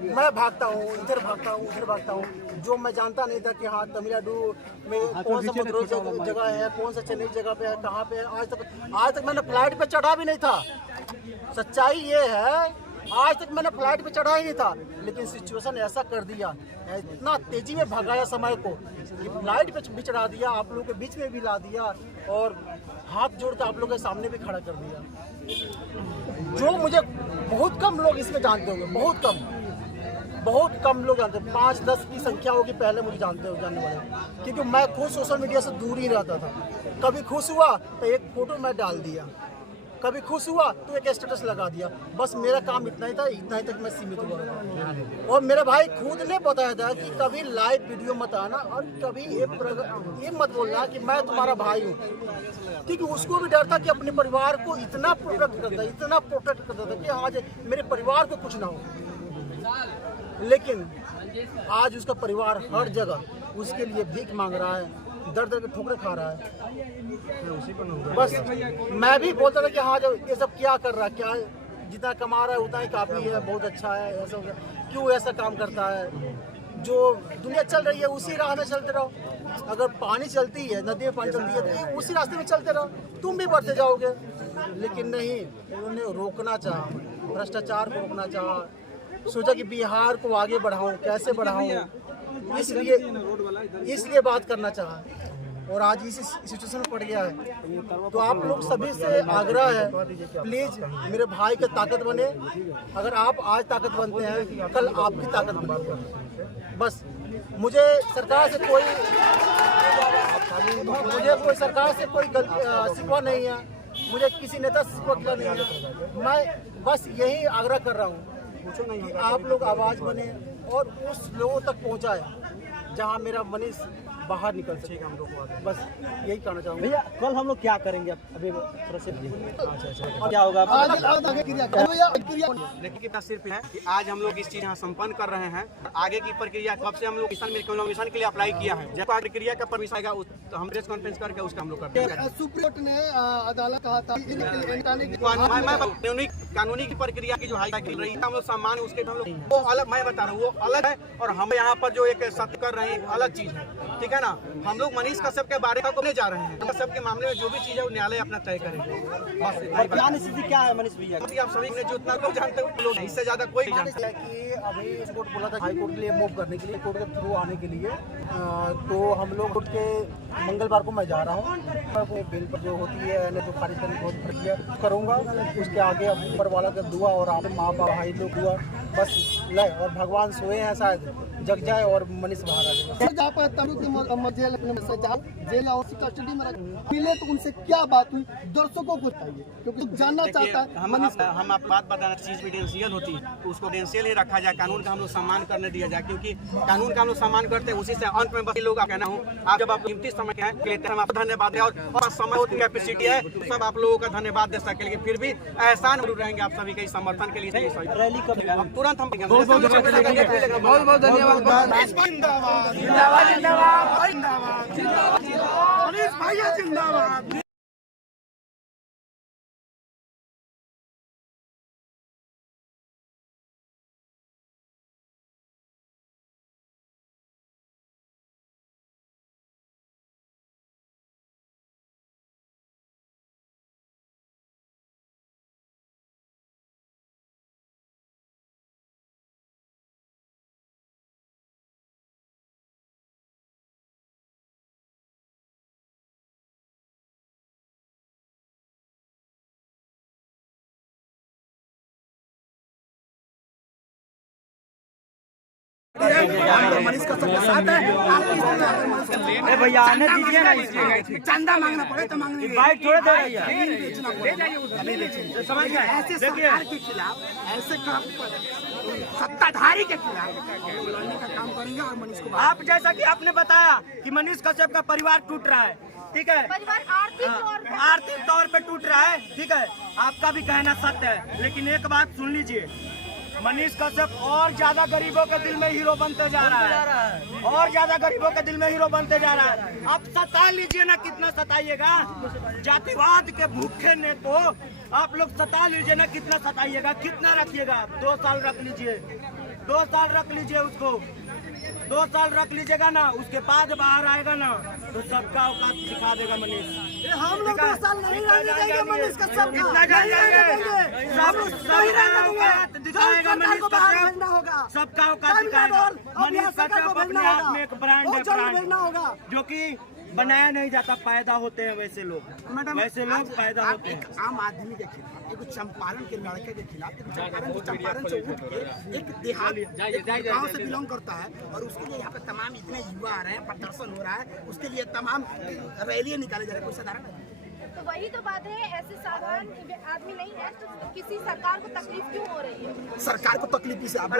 मैं भागता हूँ, इधर भागता हूँ, उधर भागता हूँ। जो मैं जानता नहीं था कि हाँ तमिलनाडु में कौन सा मधुर जगह है, कौन सा चेन्नई जगह पे है, कहाँ पे है, आज तक मैंने फ्लाइट पे चढ़ा भी नहीं था। सच्चाई ये है, आज तक मैंने फ्लाइट पे चढ़ा ही नहीं था। लेकिन सिचुएशन ऐसा कर दिया, इतना तेजी में भगाया समय को कि फ्लाइट पे भी चढ़ा दिया, आप लोगों के बीच में भी ला दिया और हाथ जोड़ के आप लोगों के सामने भी खड़ा कर दिया। जो मुझे बहुत कम लोग इसमें जानते होंगे, बहुत कम लोग जानते हैं। 5-10 की संख्या होगी पहले मुझे जानने वाले, क्योंकि मैं खुद सोशल मीडिया से दूर ही रहता था। कभी खुश हुआ तो एक फोटो मैं डाल दिया, कभी खुश हुआ तो एक स्टेटस लगा दिया, बस मेरा काम इतना ही था, इतना ही तक मैं सीमित हुआ। और मेरे भाई खुद ने बताया था कि कभी लाइव वीडियो मत आना और कभी ये मत बोलना कि मैं तुम्हारा भाई हूँ, क्योंकि उसको भी डर था कि अपने परिवार को इतना प्रोटेक्ट करता था कि आज मेरे परिवार को कुछ ना हो। लेकिन आज उसका परिवार हर जगह उसके लिए भीख मांग रहा है, दर्द के ठोकरे खा रहा है। बस मैं भी बोलता था कि हाँ जब ये सब क्या कर रहा है, क्या जितना कमा रहा है उतना ही काफ़ी है, बहुत अच्छा है, ऐसा क्यों ऐसा काम करता है? जो दुनिया चल रही है उसी राह में चलते रहो। अगर पानी चलती है, नदी में पानी चलती है तो उसी रास्ते में चलते रहो, तुम भी बढ़ते जाओगे। लेकिन नहीं, उन्होंने रोकना चाहा, भ्रष्टाचार को रोकना चाहा, सोचा कि बिहार को आगे बढ़ाऊं, कैसे बढ़ाऊं, इसलिए बात करना चाहा और आज इसी सिचुएशन में पड़ गया है। तो आप लोग सभी से आग्रह है, प्लीज मेरे भाई के ताकत बने। अगर आप आज ताकत बनते हैं, कल आपकी ताकत बनेगी। बस मुझे सरकार से कोई शिकवा नहीं है, मुझे किसी नेता से शिकवा नहीं है। मैं बस यही आग्रह कर रहा हूँ कि आप लोग आवाज बने और उस लोगों तक पहुंचाए जहां मेरा मनीष बाहर निकल सके। हम लोग बस यही कहना चाहूँगा। भैया कल हम लोग क्या करेंगे अभी क्या होगा लेकिन कितना सिर्फ है कि आज हम लोग इस चीज यहाँ संपन्न कर रहे हैं। आगे की प्रक्रिया कब से हम लोग मिशन के लिए अप्लाई किया है, जब प्रक्रिया का परमिशन आएगा तो हम प्रेस कॉन्फ्रेंस करके उसका हम लोग करते हैं। सुप्रीम कोर्ट ने अदालत कहा था कानूनी की प्रक्रिया की जो हाई की रही है, हम लोग सम्मान उसके हम लोग वो अलग, मैं बता रहा हूँ वो अलग है और हम यहाँ पर जो एक सत्य कर रहे हैं अलग चीज है। ठीक है ना, हम लोग मनीष कश्यप के बारे में जा रहे हैं। कश्यप के मामले में जो भी चीज है वो न्यायालय अपना तय करेगा। क्या है मनीष भैया? आप सभी ने जितना लोग जानते हैं लोग, इससे ज्यादा कोई जानता है कि अभी कोर्ट बोला था हाई कोर्ट के लिए मूव करने के लिए, कोर्ट के थ्रू आने के लिए। तो हम लोग कोर्ट के मंगलवार को मैं जा रहा हूँ। बिल पर जो होती है जो खारिज करने की प्रक्रिया करूँगा, उसके आगे ऊपर वाला का दुआ और आप माँ बाप भाई लोग दुआ बस ले, और भगवान सोए हैं शायद जग जाए और मनीष बाहर आ जाए। जहाँ पर तमिल जेल और कस्टडी में मिले तो उनसे क्या बात हुई, दर्शकों को चाहिए क्योंकि जानना चाहता है। हम आप बात बताना, चीज विडेंशियल होती है तो उसको विडेंशियल ही रखा जाए, कानून का हम लोग सम्मान करने दिया जाए, क्योंकि कानून का हम लोग सम्मान करते हैं। उसी से अंत में बस लोग कहना हूँ, आप जब आप कीमती समय लेते हैं हम आपको धन्यवाद दें और समय होती कैपेसिटी है सब आप लोगों का धन्यवाद दे सके। लेकिन फिर भी एहसान जरूर रहेंगे आप सभी के समर्थन के लिए। रैली कब तुरंत हम बहुत बहुत धन्यवाद। जिंदाबाद जिंदाबाद जिंदाबाद जिंदाबाद मनीष भैया जिंदाबाद। मनीष का सबके साथ है। भैया आने दीजिए ना, चंदा मांगना पड़े तो मांगने बाइक थोड़े दे रही है। ऐसे सरकार के खिलाफ, ऐसे सत्ताधारी के खिलाफ लड़ने का काम करेंगे। और मनीष को आप जैसा कि आपने बताया कि मनीष कश्यप का परिवार टूट रहा है, ठीक है, परिवार आर्थिक तौर पे टूट रहा है, ठीक है, आपका भी कहना सत्य है। लेकिन एक बात सुन लीजिए, मनीष कश्यप और ज्यादा गरीबों के दिल में हीरो बनते जा रहा है, और ज्यादा गरीबों के दिल में हीरो बनते जा रहा है। आप सता लीजिए ना, कितना सताइएगा, जातिवाद के भूखे ने तो आप लोग सता लीजिए ना, कितना सताइएगा, कितना रखिएगा। 2 साल रख लीजिए, 2 साल रख लीजिए उसको, 2 साल रख लीजिएगा ना, उसके बाद बाहर आएगा ना तो सबका औकात दिखा देगा मनीष। हम लोग 2 साल नहीं रहने देंगे मनीष कश्यप का। कितना दिखाएगा मनीष कश्यप, सबका औकात दिखाएगा। मनीष कश्यप अपने आप में एक ब्रांड है, ब्रांड जो कि बनाया नहीं जाता, पैदा होते हैं वैसे लोग, वैसे लोग पैदा होते हैं। आम आदमी के खिलाफ, एक चंपारण के लड़के के खिलाफ, चंपारण से उठ के एक देहात गांव से बिलोंग करता है और उसके लिए यहाँ पे तमाम इतने युवा आ रहे हैं, प्रदर्शन हो रहा है, उसके लिए तमाम रैलियां निकाले जा रहे हैं। कोई साधारण तो वही तो बात है, ऐसे साधारण आदमी नहीं है तो किसी सरकार को तकलीफ क्यों हो रही है? सरकार को तकलीफ इस सरकार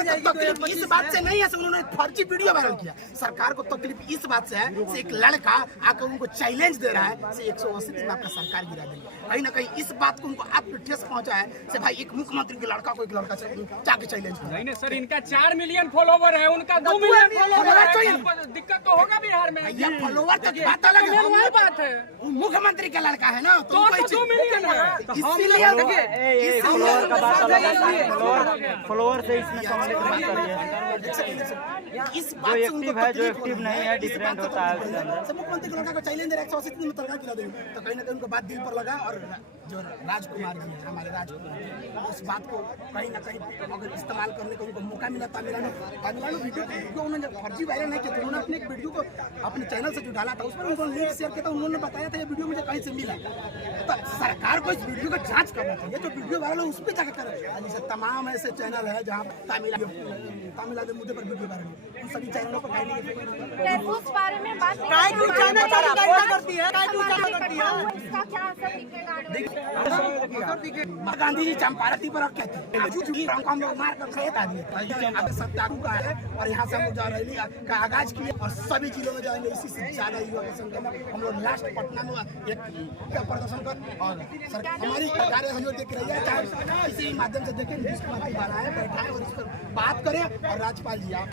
को तकलीफ इस बात से नहीं है, उन्होंने फर्जी वीडियो वायरल किया। सरकार को तकलीफ इस बात से है से एक लड़का आकर उनको चैलेंज दे रहा है से 180 दिन में आपका सरकार गिरा देंगे। कहीं ना कहीं इस बात को उनको आप ठेस पहुंचा है से भाई एक मुख्यमंत्री के लड़का को एक लड़का जाके चैलेंज कर। नहीं सर, इनका 4 मिलियन फॉलोवर है, उनका 2 मिलियन फॉलोवर है, दिक्कत तो होगा बिहार में। फॉलोवर तक बात अलग है, वही बात है, मुख्यमंत्री का लड़का है ना, तो 2 मिलियन है। फॉलोवर से इसमें समझने की बात करिए। इस जो एक्टिव है, जो एक्टिव नहीं है, डिफरेंट होता है उसके अंदर। मुख्यमंत्री लड़का को चैलेंज 180 दिन में तड़का खिला देंगे, तो कहीं ना कहीं उनको बात दिल पर लगा। और जो राजकुमार जी है, हमारे राजकुमार, उस बात को कहीं ना कहीं अगर इस्तेमाल करने का उनको मौका मिला, तमिलनाडु वीडियो को उन्होंने जब वीडियो वायरल नहीं किया तो उन्होंने अपने एक वीडियो को अपने चैनल से जो डाला था उस पर उन्होंने लिंक शेयर किया था। उन्होंने बताया था ये वीडियो मुझे कहीं से मिला, तो सरकार को इस वीडियो का जांच करना चाहिए। जो वीडियो वायरल है उस पर जाकर करें। जैसे तमाम ऐसे चैनल है जहाँ तमिलनाडु मुद्दे पर वीडियो वायरल है, उन सभी चैनलों पर उस बारे में बात गांधी जी चंपारण पर हम लोग मार कर खेत आ दिए। सत्याग्रह का है और यहाँ से हम लोग रैली का आगाज किए और सभी जिलों में जाएंगे। इसी से ज्यादा युवा की संख्या में हम लोग लास्ट पटना में एक प्रदर्शन कर और हमारी कार्य सहयोग देख रही है, चाहे किसी माध्यम से देखें, मुख्यमंत्री बनाए बैठाए और इस पर बात करें। और राज्यपाल जी आप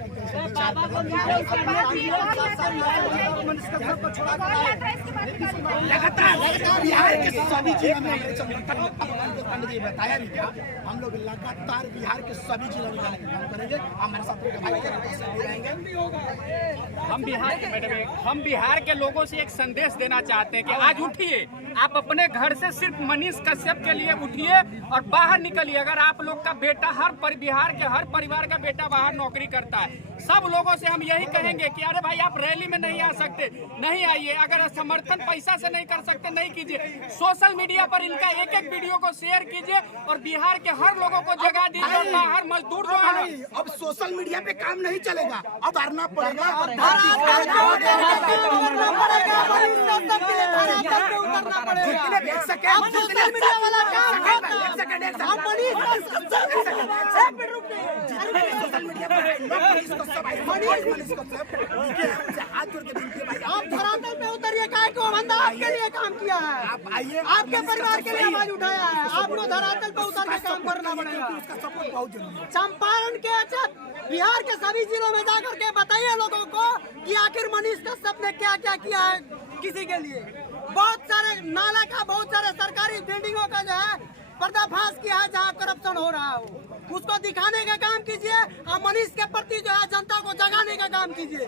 लगातार बिहार के सभी जिलों में पंडित जी बताया भी था, हम लोग लगातार बिहार के सभी जिलों में जाने का काम करेंगे। हमारे साथ रहेंगे। हम बिहार के लोगों से एक संदेश देना चाहते हैं कि आज उठिए, आप अपने घर से सिर्फ मनीष कश्यप के लिए उठिए और बाहर निकलिए। अगर आप लोग का बेटा, बिहार के हर परिवार का बेटा बाहर नौकरी करता है, सब लोगों से हम यही कहेंगे कि अरे भाई आप रैली में नहीं आ सकते, नहीं आइए। अगर समर्थन पैसा से नहीं कर सकते, नहीं कीजिए। सोशल मीडिया पर इनका एक एक वीडियो को शेयर कीजिए और बिहार के हर लोगों को जगा दीजिए। और बाहर मजदूर जो है, अब सोशल मीडिया पे काम नहीं चलेगा, अब करना पड़ेगा। आप धरातल पे उतरिए, आपके लिए काम किया है। आप आपके परिवार के लिए आवाज उठाया है, आपको धरातल पर उतर के काम करना पड़ेगा। उसका सपोर्ट बहुत जरूरी है। चंपारण के बिहार के सभी जिलों में जाकर के बताइए लोगों को कि आखिर मनीष कश्यप ने क्या क्या किया है किसी के लिए। बहुत सारे नाला का, बहुत सारे सरकारी बिल्डिंगों का जो है पर्दाफाश किया है जहाँ करप्शन हो रहा है, उसको दिखाने का काम कीजिए और मनीष के प्रति जो है जनता को जगाने का काम कीजिए।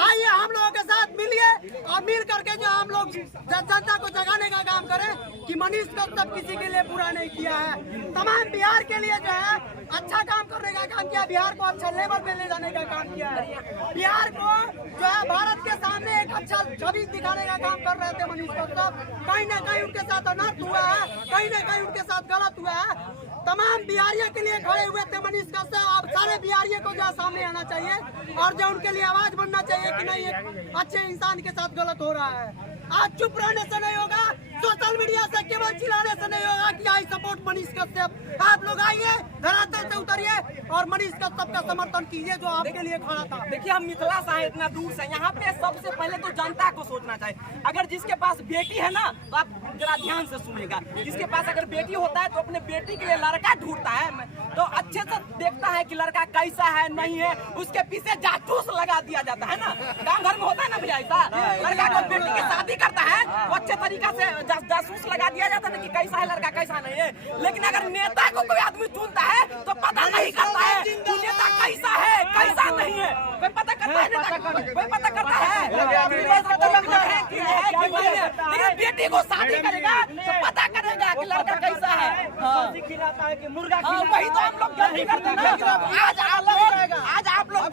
आइए हम लोगों के साथ मिलिए और मिल करके जो हम लोग जनता को जगाने का काम करें कि मनीष कश्यप किसी के लिए बुरा नहीं किया है, तमाम बिहार के लिए जो है अच्छा काम करने का काम किया, बिहार को अच्छा लेवल पे ले जाने का काम किया है, बिहार को जो है भारत के सामने एक अच्छा छवि दिखाने का काम कर रहे थे मनीष कश्यप। कहीं न कहीं उनके साथ अनर्थ हुआ है, कहीं न कहीं उनके साथ गलत हुआ है। तमाम बिहारियों के लिए खड़े हुए थे मनीष कश्यप। अब सारे बिहारियों को जो सामने आना चाहिए और जो उनके लिए आवाज बनना चाहिए कि नहीं एक अच्छे इंसान के साथ गलत हो रहा है। आज चुप रहने से नहीं होगा, सोशल मीडिया से केवल चिल्लाने से नहीं होगा कि आई सपोर्ट मनीष कश्यप। आप लोग आइए, धरातल से उतरिए और मनीष कश्यप का समर्थन कीजिए जो आपके लिए खड़ा था। देखिए हम मिथिला से हैं, इतना दूर से, यहाँ पे सबसे पहले तो जनता को सोचना चाहिए। अगर जिसके पास बेटी है ना तो आप जरा ध्यान से सुनिएगा, जिसके पास अगर बेटी होता है तो अपने बेटी के लिए लड़का ढूंढता है तो अच्छे से देखता है कि लड़का कैसा है नहीं है, उसके पीछे जासूस लगा दिया जाता है ना। गाँव घर में होता है ना भैया ऐसा, लड़का को बेटी की शादी करता है वो अच्छे तरीका से जासूस लगा दिया जाता है कि कैसा है लड़का कैसा नहीं है। लेकिन अगर नेता को कोई आदमी चुनता है तो पता नहीं करता है कि नेता कैसा है कैसा नहीं है, कोई पता करता है, कोई पता करता है लेकिन बेटी को शादी करेगा तो पता करेगा कि लड़का कैसा है। खिलाता है कि मुर्गा वही तो हम लोग गलती करते हैं। आज आप लोग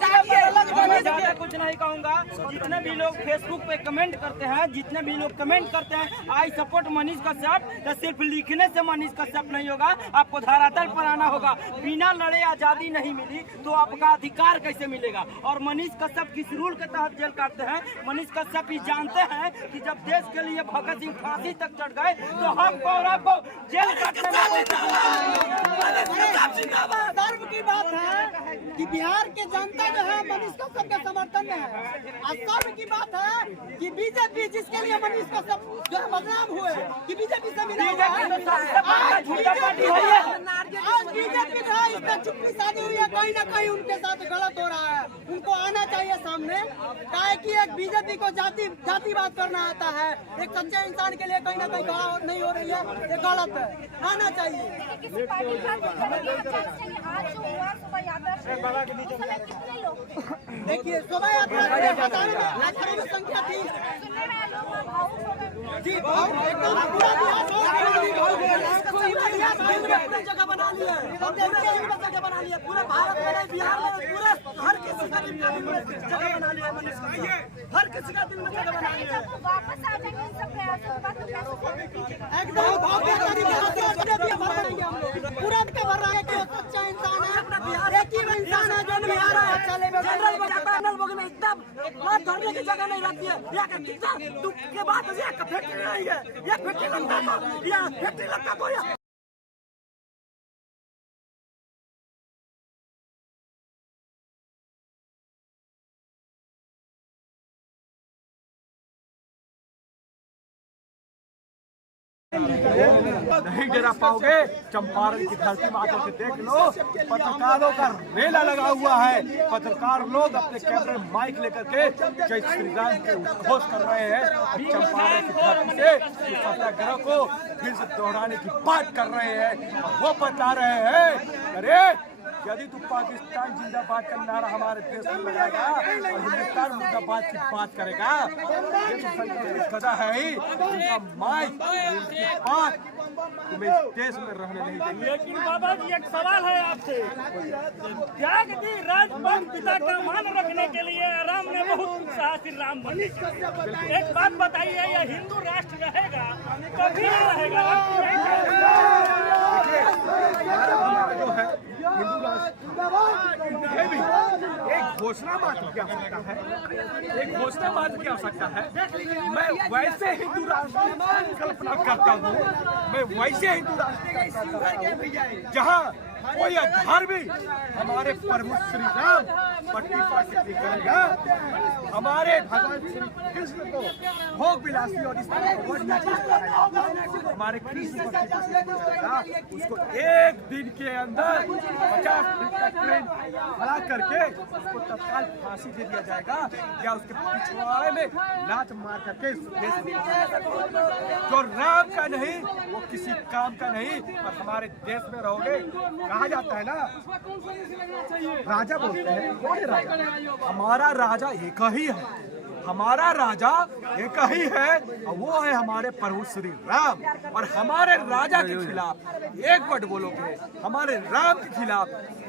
ज्यादा कुछ नहीं कहूँगा। जितने भी लोग फेसबुक पे कमेंट करते हैं, जितने भी लोग कमेंट करते हैं आई सपोर्ट मनीष कश्यप, तो सिर्फ लिखने से मनीष कश्यप नहीं होगा, आपको धरातल पर आना होगा। बिना लड़े आजादी नहीं मिली तो आपका अधिकार कैसे मिलेगा। और मनीष कश्यप किस रूल के तहत जेल काटते हैं, मनीष कश्यप ही जानते हैं कि जब देश के लिए भगत सिंह फांसी तक चढ़ गए तो हमको और आपको जेल काटने गर्व की बात है कि बिहार के जनता जो है मनीष कश्यप के समर्थन में है। और गर्व की बात है कि बीजेपी जिसके लिए मनीष कश्यप जो है बदनाम हुए कि बीजेपी से मिला आज बीजेपी जो है इसमें चुप्पी शादी हुई है, कहीं ना कहीं उनके साथ गलत हो रहा है। उनको आना चाहिए सामने, काहे कि एक बीजेपी को जातिवाद करना आता है, एक सच्चे इंसान के लिए कहीं ना कहीं नहीं हो रही है, ये गलत है, आना चाहिए। किसी पार्टी का आज जो हुआ शोभा यात्रा उस समय कितने लोग थे? देखिए शोभा यात्रा लाखों में संख्या थी सुनने में लोग भावुक हो गए। जी, एकदम पूरा बिहार जगह बना लिया, जगह बना लिया, पूरे भारत में नहीं बिहार में पूरे हर किसी का दिल में जगह बना लिया मनीष कश्यप, हर किसी का दिल में जगह बना लिया। जब वापस आ जाएंगे इन सब प्रयासों के बाद तो कैसे एकदम भव्य तरीके से भर रहेंगे हम लोग, पूरा भर रहा है कि सच्चा इंसान है, एक ही इंसान है जो बिहार है अच्छा लेवल जनरल बजाता है लोग में इतना धरने की जगह नहीं रहती है। या कितना दुख के बाद ये फैक्ट्री नहीं है, ये फैक्ट्री लगता तो या फैक्ट्री लगता तो या नहीं गिरा पाओगे। चंपारण की धरती में आकर के देख लो, पत्रकारों का मेला लगा हुआ है। पत्रकार लोग अपने कैमरे माइक लेकर के जय श्री राम के उद्घोष कर रहे हैं। चंपारण की धरती से सत्याग्रह को फिर से दोहराने की बात कर रहे हैं। वो बता रहे हैं अरे यदि तू पाकिस्तान जिंदाबाद का नारा हमारे देश में लगाएगा और हिंदुस्तान मुर्दाबाद की बात करेगा, ये तो संकेत गधा है ही, उनका माइक उनकी बात तुम्हें इस देश में रहने नहीं देंगे। लेकिन बाबा जी एक सवाल है आपसे, त्याग दी राजपथ पिता का मान रखने के लिए राम ने बहुत उत्साह से राम बने। एक बात बताइए, यह हिंदू राष्ट्र रहेगा कभी रहेगा? जो है हिंदू राष्ट्र ये भी एक घोषणा मात्र की आवश्यकता है, एक घोषणा मात्र की आवश्यकता है। मैं वैसे हिंदू राष्ट्र की कल्पना करता हूँ, मैं वैसे हिंदू राष्ट्र जहाँ कोई अधर्मी हमारे प्रभु श्री राम पट्टी पर करेगा, हमारे भगवान श्री कृष्ण को भोग विलासी और इस तरह हमारे कृष्ण करेगा, उसको एक दिन के अंदर 50 फीट का ट्रेन खड़ा करके उसको तत्काल फांसी दे दिया जाएगा या उसके पिछवाड़े में लात मार करके जो राम का नहीं वो किसी काम का नहीं। और हमारे देश में रहोगे, कहा जाता है ना राजा बोलते हैं, कौन है राजा? हमारा राजा एक ही है, हमारा राजा एक ही है और वो है हमारे प्रभु श्री राम। और हमारे राजा के खिलाफ एक वर्ड बोलोगे, हमारे राम के खिलाफ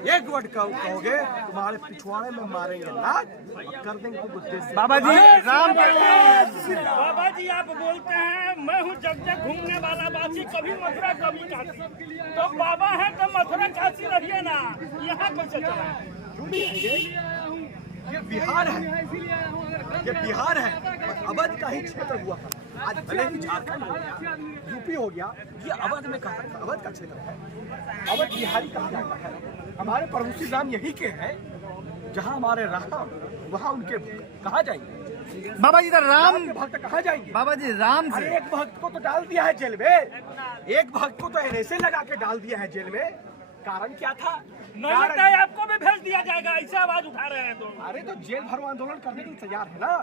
एक वर्ड कहोगे, तुम्हारे पिछवाड़े में मारेंगे लात और कर देंगे तुम उद्देश्य। बाबा जी राम बाबा जी आप बोलते हैं मैं हूँ जग जग घूमने वाला बासी, कभी मथुरा कभी काशी, तो बाबा है तो मथुरा काशी रहिए ना, यहाँ कैसे चला? ये बिहार है, ये बिहार है और अवध का ही क्षेत्र हुआ था। आज भले ही झारखंड हो गया, यूपी हो गया, ये अवध में कहा अवध का क्षेत्र है, अवध बिहारी कहा जाता है। हमारे प्रभु श्री राम यही के हैं, जहाँ हमारे राम वहाँ उनके कहा जाएंगे। बाबा जी राम के भक्त कहा जाएंगे। बाबा जी राम अरे एक भक्त को तो डाल दिया है जेल में, एक भक्त को तो ऐसे लगा के डाल दिया है जेल में। कारण क्या था? नहीं लगता है आपको भी भेज दिया जाएगा, ऐसे आवाज उठा रहे हैं तो। अरे तो जेल भरो आंदोलन करने के लिए तैयार है ना,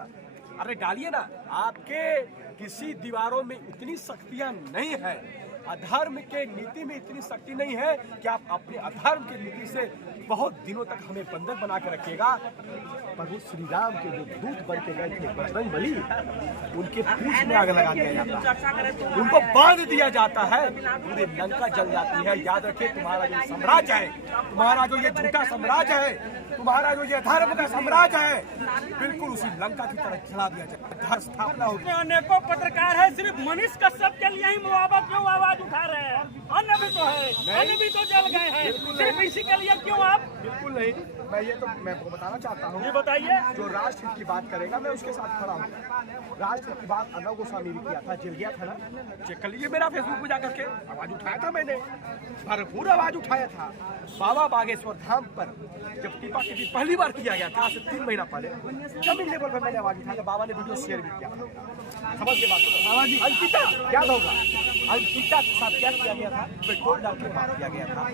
अरे डालिए ना। आपके किसी दीवारों में इतनी शक्तियां नहीं है, अधर्म के नीति में इतनी शक्ति नहीं है कि आप अपने अधर्म के नीति से बहुत दिनों तक हमें बंधक बना के रखिएगा। प्रभु श्री राम के जो दूत बन के गए थे बजरंगबली, उनके पूंछ में आग लगा दिया जाता है, उनको बांध दिया जाता है, पूरी लंका जल जाती है। याद रखिए, तुम्हारा जो साम्राज्य है, तुम्हारा जो ये झूठा साम्राज्य है, तुम्हारा जो ये धर्म का साम्राज्य है, बिल्कुल उसी लंका की तरह चला दिया जाए, धर्म स्थापना होगी। अनेकों पत्रकार है, सिर्फ मनीष कश्यप के लिए ही मुआवजा क्यों आवाज उठा रहे हैं? अन्य भी तो है, अन्य भी तो जल गए हैं, सिर्फ इसी के लिए क्यों आप? बिल्कुल नहीं, मैं बताना चाहता हूँ, ये बताइए। जो राष्ट्र हित की बात करेगा मैं उसके साथ खड़ा हूँ। राष्ट्र हित की बात अर्नब गोस्वामी भी किया था, जेल गया था ना, चेक कर लीजिए मेरा फेसबुक पे जाकर के, आवाज उठाया था मैंने, भरपूर आवाज उठाया था। बाबा बागेश्वर धाम पर जब टीपा की पहली बार किया गया था, आज से 3 महीना पहले, जमीन लेवल पर मैंने आवाज उठाया, बाबा ने वीडियो शेयर भी किया। समझ के बात अंकिता याद होगा, अंकिता के साथ क्या किया गया था? पेट्रोल डाल के मार दिया गया था।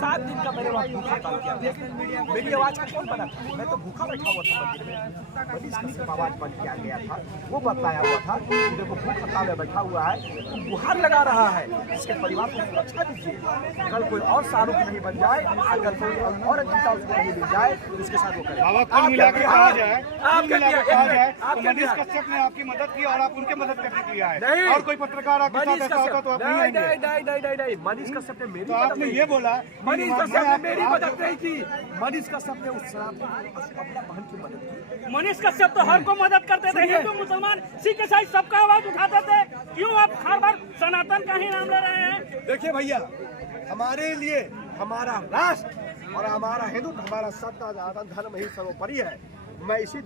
7 दिन का मैंने वहाँ भूखा हड़ताल किया था, मेरी आवाज का कौन बना था? मैं तो भूखा बैठा हुआ था मंदिर में, मनीष कश्यप आवाज बंद किया गया था, वो बताया हुआ था कि देखो भूख हड़ताल में बैठा हुआ है, गुहार लगा रहा है, इसके परिवार को सुरक्षा दीजिए, कल कोई और शाहरुख नहीं बन जाए, अगर कोई और अंकिता उसको नहीं मिल जाए उसके साथ वो करें। कुल मिलाकर कहा जाए, मनीष कश्यप ने आपकी मदद की और आप उनके मदद करने के लिए आए, नहीं। और कोई पत्रकार आपके साथ ऐसा होता तो आप नहीं आएंगे। नहीं, मनीष कश्यप ने मेरी तो आपने ये बोला, मनीष कश्यप ने मेरी मदद नहीं की, मनीष कश्यप ने उस शराब अपना बहन की मदद की। मनीष कश्यप तो हर को मदद करते थे, हिंदू मुसलमान सिख ईसाई सबका आवाज उठाते थे, क्यों आप हर बार सनातन का ही नाम ले रहे हैं? देखिए भैया, हमारे लिए हमारा राष्ट्र और हमारा हिंदू, हमारा सनातन धर्म ही सर्वोपरि है। मैं इसी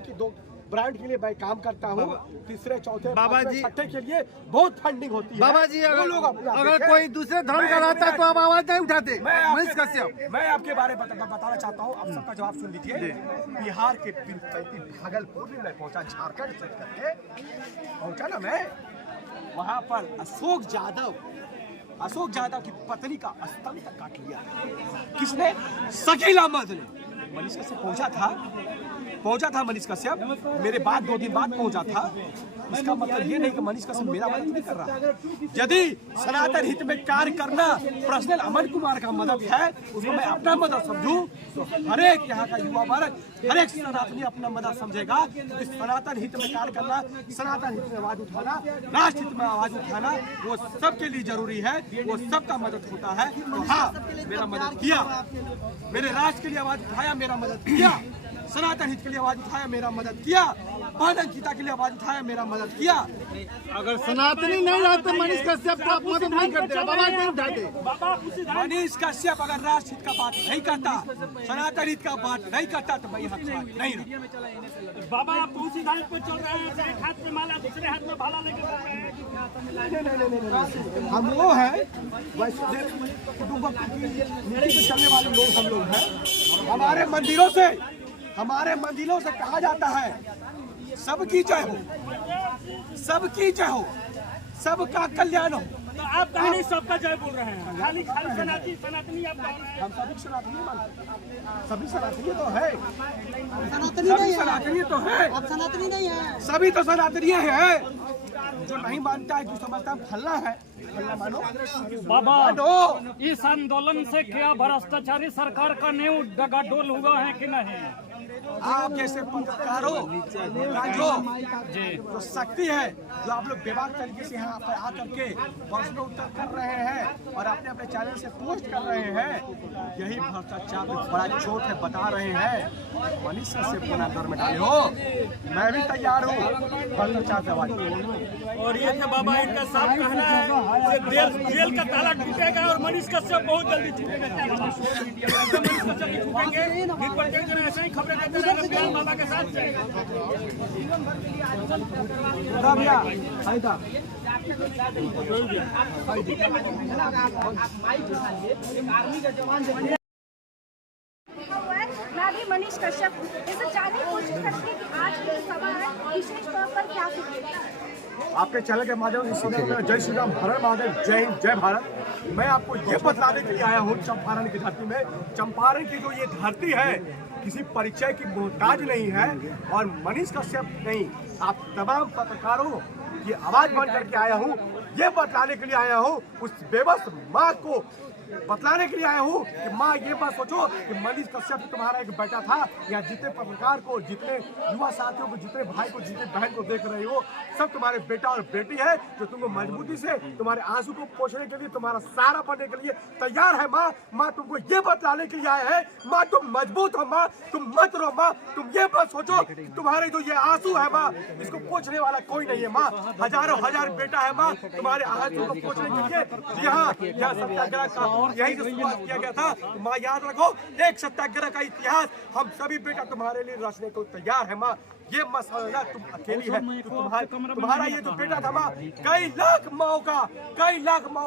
की दो ब्रांड के लिए मैं काम करता हूँ, तीसरे चौथे बाबा जी, छठे के लिए बहुत फंडिंग होती है। बाबा जी अगर कोई दूसरे धर्म का रहता तो आप आवाज नहीं उठाते। मनीष कश्यप, मैं आपके बारे में बताना चाहता हूँ, आप सबका जवाब सुन लीजिए। बिहार के पीरपैंती भागलपुर में मैं पहुंचा, झारखंड से करके पहुंचा ना मैं, वहां पर अशोक यादव की पत्नी का स्तन तक काट लिया। किसने? शकील अहमद ने। मनीष कश्यप पहुंचा था मनीष कश्यप मेरे बाद 2 दिन बाद पहुंचा था। इसका मतलब ये नहीं कि मनीष कश्यप मेरा मदद नहीं कर रहा। यदि सनातन हित में कार्य करना पर्सनल अमन कुमार का मदद है, उसको मैं अपना मदद समझूं, तो हर एक यहाँ का युवा वर्ग, हर एक सनातनी अपना मदद समझेगा। इस सनातन हित में कार्य करना, सनातन हित में आवाज उठाना, राष्ट्र हित में आवाज उठाना, वो सबके लिए जरूरी है, वो सबका मदद होता है। तो हाँ, मेरा मदद किया, मेरे राष्ट्र के लिए आवाज उठाया, मेरा मदद किया, सनातन हित के लिए आवाज उठाया, मेरा मदद किया, मानव गीता के लिए आवाज उठाया, मेरा मदद किया। अगर सनातनी नहीं रहते मनीष कश्यप तो आप मदद नहीं करते, बाबा नहीं उठाते। मनीष कश्यप अगर राष्ट्र हित का बात नहीं करता, सनातन हित का बात नहीं करता तो मैं यहाँ नहीं रहता। बाबा आप उसी धारे पे चल रहे हैं, एक हाथ में माला दूसरे हाथ में भाला लेके चल रहे हैं। हम लोग हैं वैष्णव कुटुंब की नीति पे चलने वाले लोग, हम लोग हैं। हमारे मंदिरों से कहा जाता है सबकी जय हो, सबकी जय हो, सबका कल्याण हो। तो आप कहीं नहीं सबका जय बोल रहे हैं, खाली सनातनी आप बोल रहे हैं। हम सभी सनातनी मानते हैं, सभी सनातनी तो है, सनातनी नहीं है, सनातनी तो है, आप सनातनी नहीं है, सभी तो सनातनी है। जो नहीं मानता है, जो समझता है फल्ला है, फल्ला मानो। बाबा इस आंदोलन से क्या भ्रष्टाचारी सरकार का नींव डगाडोल हुआ है कि नहीं? आप जैसे पत्रकारों का जो शक्ति है, जो आप लोग बेबाक तरीके से यहाँ पर आकर के प्रश्न उत्तर कर रहे हैं और अपने अपने चैनल से पोस्ट कर रहे हैं, यही भ्रष्टाचार बड़ा चोट है, बता रहे हैं। मनीष कश्यप को ना दर में डाले हो, मैं भी तैयार हूँ भ्रष्टाचार से आवाज देने। और ये था बाबा इनका साफ कहना है कि जेल का ताला टूटेगा और मनीष कश्यप बहुत जल्दी छूटेगा। मनीष कश्यप भी छूटेंगे, ऐसा ही खबरें देते रहे बाबा के साथ जाएगा। मैं भी मनीष कश्यप इसे जानने की कोशिश करती हूँ कि आज की सभा है विशेष तौर पर क्या आपके चैनल के माध्यम से जय श्री राम, हर महादेव, जय हिंद, जय भारत। मैं आपको ये बतलाने के लिए आया हूँ, चंपारण की धरती में, चंपारण की जो ये धरती है किसी परिचय की मोहताज नहीं है और मनीष कश्यप नहीं, आप तमाम पत्रकारों की आवाज बन करके आया हूँ, ये बतलाने के लिए आया हूँ, उस बेबस माँ को बतलाने के लिए आया हूँ कि माँ ये बात सोचो कि मनीष कश्यप तुम्हारा एक बेटा था। या जितने पत्रकार को, जितने युवा साथियों को, जितने भाई को, जितने बहन को देख रहे हो, सब तुम्हारे बेटा और बेटी है जो तुमको मजबूती से तुम्हारे आंसू को पोंछने के लिए, तुम्हारा सहारा बनने के लिए तैयार है। माँ माँ तुमको ये बतलाने के लिए आए हैं, माँ तुम मजबूत हो, माँ तुम मत रो, माँ तुम ये बात सोचो तुम्हारे जो ये आंसू है माँ, इसको पोंछने वाला कोई नहीं है। माँ हजारों हजार बेटा है माँ तुम्हारे आंसू को पोंछने के लिए। जी हाँ, यह सत्याग्रह का यही जो शुरुआत किया गया था, तो माँ याद रखो, एक सत्याग्रह का इतिहास हम सभी बेटा तुम्हारे लिए रचने को तैयार है। माँ ये मसला तुम अकेली है, तुम्हारा ये जो बेटा था माँ, कई लाख माओ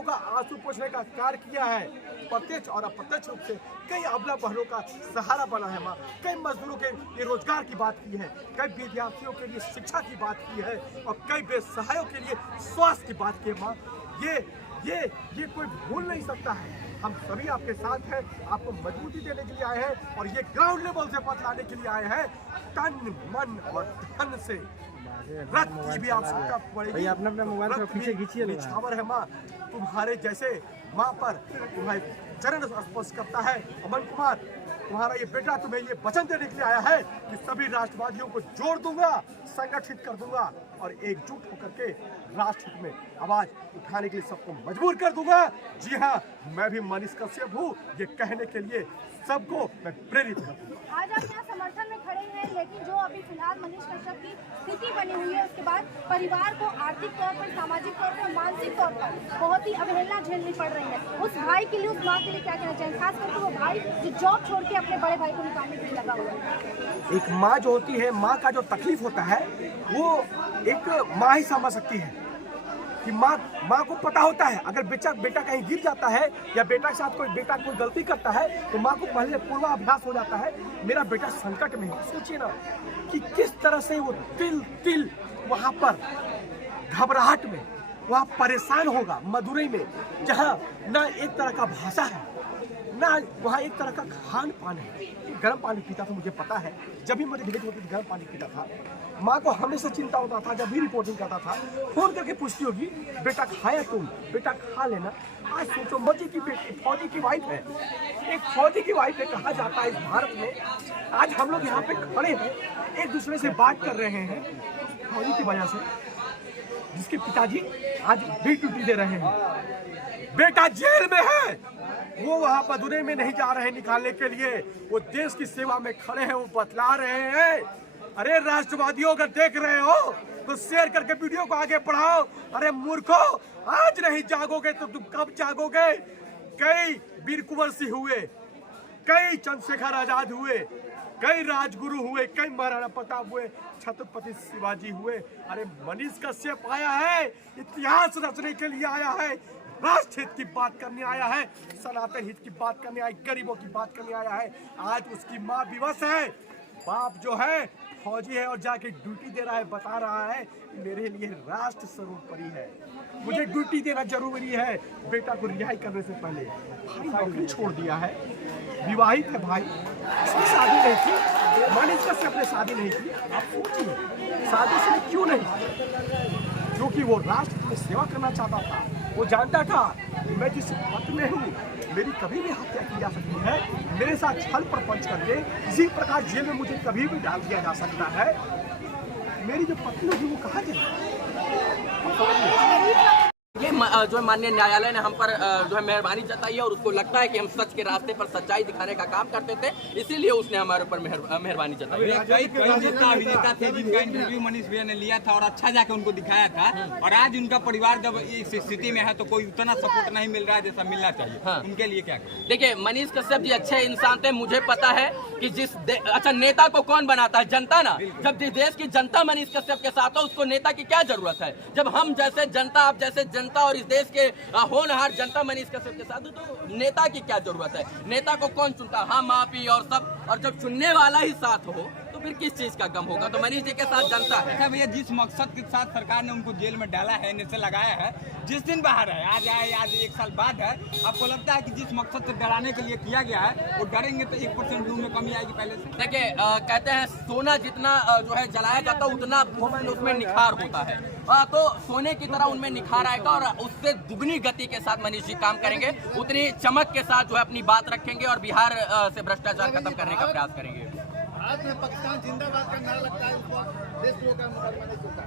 का आंसू पोंछने का कार्य किया है, प्रत्यक्ष और अप्रत्यक्ष रूप से कई अबला बहनों का सहारा बना है माँ, कई मजदूरों के लिए रोजगार की बात की है, कई विद्यार्थियों के लिए शिक्षा की बात की है और कई बेसहायों के लिए स्वास्थ्य की बात की है। माँ ये कोई भूल नहीं सकता है। हम सभी आपके साथ हैं, आपको मजबूती देने के लिए आए हैं और ये ग्राउंड लेवल से बतलाने के लिए आए हैं, तन मन और धन से। रक्त की भी आवश्यकता पड़ेगी, अपने मोबाइल पर पीछे खींचिए, निछावर है माँ तुम्हारे जैसे माँ पर तुम्हारे चरण स्पर्श करता है। अमन कुमार तुम्हारा ये बेटा तुम्हें ये वचन देने के लिए आया है कि सभी राष्ट्रवादियों को जोड़ दूंगा, संगठित कर दूंगा और एकजुट होकर के राष्ट्र हित में आवाज उठाने के लिए सबको मजबूर कर दूंगा। जी हाँ, मैं भी मनीष कश्यप हूँ, ये कहने के लिए सबको मैं प्रेरित करूँ। आज आप यहाँ समर्थन में खड़े हैं, लेकिन जो अभी फिलहाल मनीष कश्यप की स्थिति बनी हुई है, उसके बाद परिवार को आर्थिक तौर पर, सामाजिक तौर पर, मानसिक तौर पर बहुत ही अवहेलना झेलनी पड़ रही है। उस भाई के लिए, उस माँ के लिए क्या कहना चाहिए, खास करके वो भाई जो जॉब छोड़ के अपने बड़े भाई को निकालने के लिए लगा हुआ है? एक माँ जो होती है, माँ का जो तकलीफ होता है वो एक माँ ही समझ सकती है कि माँ को पता होता है अगर बेटा कहीं गिर जाता है या बेटा के साथ कोई गलती करता है तो माँ को पहले पूर्वाभ्यास हो जाता है, मेरा बेटा संकट में है। सोचिए ना कि किस तरह से वो तिल वहाँ पर घबराहट में वहाँ परेशान होगा, मदुरई में जहाँ ना एक तरह का भाषा है, ना वहाँ एक तरह का खान पान है। गर्म पानी पीता था, मुझे पता है, जब भी मुझे विलेज होती थी गर्म पानी पीता था। माँ को हमेशा चिंता होता था, जब भी रिपोर्टिंग करता था फोन करके पूछती होगी, बेटा खाया तुम, बेटा खा लेना। आज सोचो फौजी की वाइफ है, एक फौजी की वाइफ है, कहा जाता है इस भारत में। आज हम लोग यहाँ पे खड़े हैं, एक दूसरे से बात कर रहे हैं फौजी की वजह से। जिसके पिताजी आज भी ड्यूटी दे रहे हैं, बेटा जेल में है, वो वहां मदुरै में नहीं जा रहे निकालने के लिए, वो देश की सेवा में खड़े हैं, वो बतला रहे हैं। अरे राष्ट्रवादियों, अगर देख रहे हो तो शेयर करके वीडियो को आगे बढ़ाओ। अरे मूर्खो, आज नहीं जागोगे तो तुम कब जागोगे? कई वीर कुंवर सिंह हुए, कई चंद्रशेखर आजाद हुए, कई राजगुरु हुए, कई महाराणा प्रताप हुए, छत्रपति शिवाजी हुए। अरे मनीष कश्यप आया है, इतिहास रचने के लिए आया है, राष्ट्र हित की बात करने आया है, सनातन हित की बात करने आया, गरीबों की बात करने आया है। आज उसकी माँ विवश है, बाप जो है फौजी है और जाके ड्यूटी दे रहा है, बता रहा है मेरे लिए राष्ट्र सर्वोपरि है, मुझे ड्यूटी देना जरूरी है। बेटा को रिहाई करने से पहले भाई नौकरी छोड़ दिया है, विवाहित है भाई, इसकी शादी नहीं की, मनीष कश्यप ने शादी नहीं की। आप सोचिए शादी से क्यों नहीं? क्योंकि वो राष्ट्र में सेवा करना चाहता था। वो जानता था कि मैं जिस पद में हूँ मेरी कभी भी हत्या की जा सकती है, मेरे साथ छल प्रपंच करके इसी प्रकार जेल में मुझे कभी भी डाल दिया जा सकता है। मेरी जो पत्नी होगी वो कहाँ जाएगी? ये जो है माननीय न्यायालय ने हम पर जो है मेहरबानी जताई है और उसको लगता है कि हम सच के रास्ते पर सच्चाई दिखाने का काम करते थे, इसीलिए उसने हमारे ऊपर मेहरबानी जताई। कई नेता अभिनेता थे जिनका इंटरव्यू मनीष भैया ने लिया था और अच्छा जाके उनको दिखाया था, और आज उनका परिवार जब इस स्थिति में है तो कोई उतना सपोर्ट नहीं मिल रहा है जैसा मिलना चाहिए। हाँ। उनके लिए क्या करें? देखिए, मनीष कश्यप जी अच्छे इंसान थे, मुझे पता है कि अच्छा नेता को कौन बनाता है? जनता ना। जब देश की जनता मनीष कश्यप के साथ हो, उसको नेता की क्या जरूरत है? जब हम जैसे जनता, आप जैसे जनता और इस देश के होनहार जनता मनीष कश्यप के साथ हो, तो नेता की क्या जरूरत है? नेता को कौन चुनता? हम, आप ही और सब। और जब चुनने वाला ही साथ हो तो फिर किस चीज का गम होगा? तो मनीष जी के साथ जनता है। अच्छा भैया, जिस मकसद के साथ सरकार ने उनको जेल में डाला है, नीचे लगाया है, जिस दिन बाहर है, आज आए, आज 1 साल बाद है, आपको लगता है कि जिस मकसद से डराने के लिए किया गया है वो डरेंगे तो 1% लूट में कमी आएगी पहले से? देखिए, कहते हैं सोना जितना जो है जलाया जाता है उतना उसमें निखार होता है, तो सोने की तरह उनमें निखार आएगा और उससे दुगनी गति के साथ मनीष जी काम करेंगे, उतनी चमक के साथ जो है अपनी बात रखेंगे और बिहार से भ्रष्टाचार खत्म करने का प्रयास करेंगे। आज में पाकिस्तान जिंदाबाद का नारा लगता है, उसको देश को का मुकदमा नहीं होता,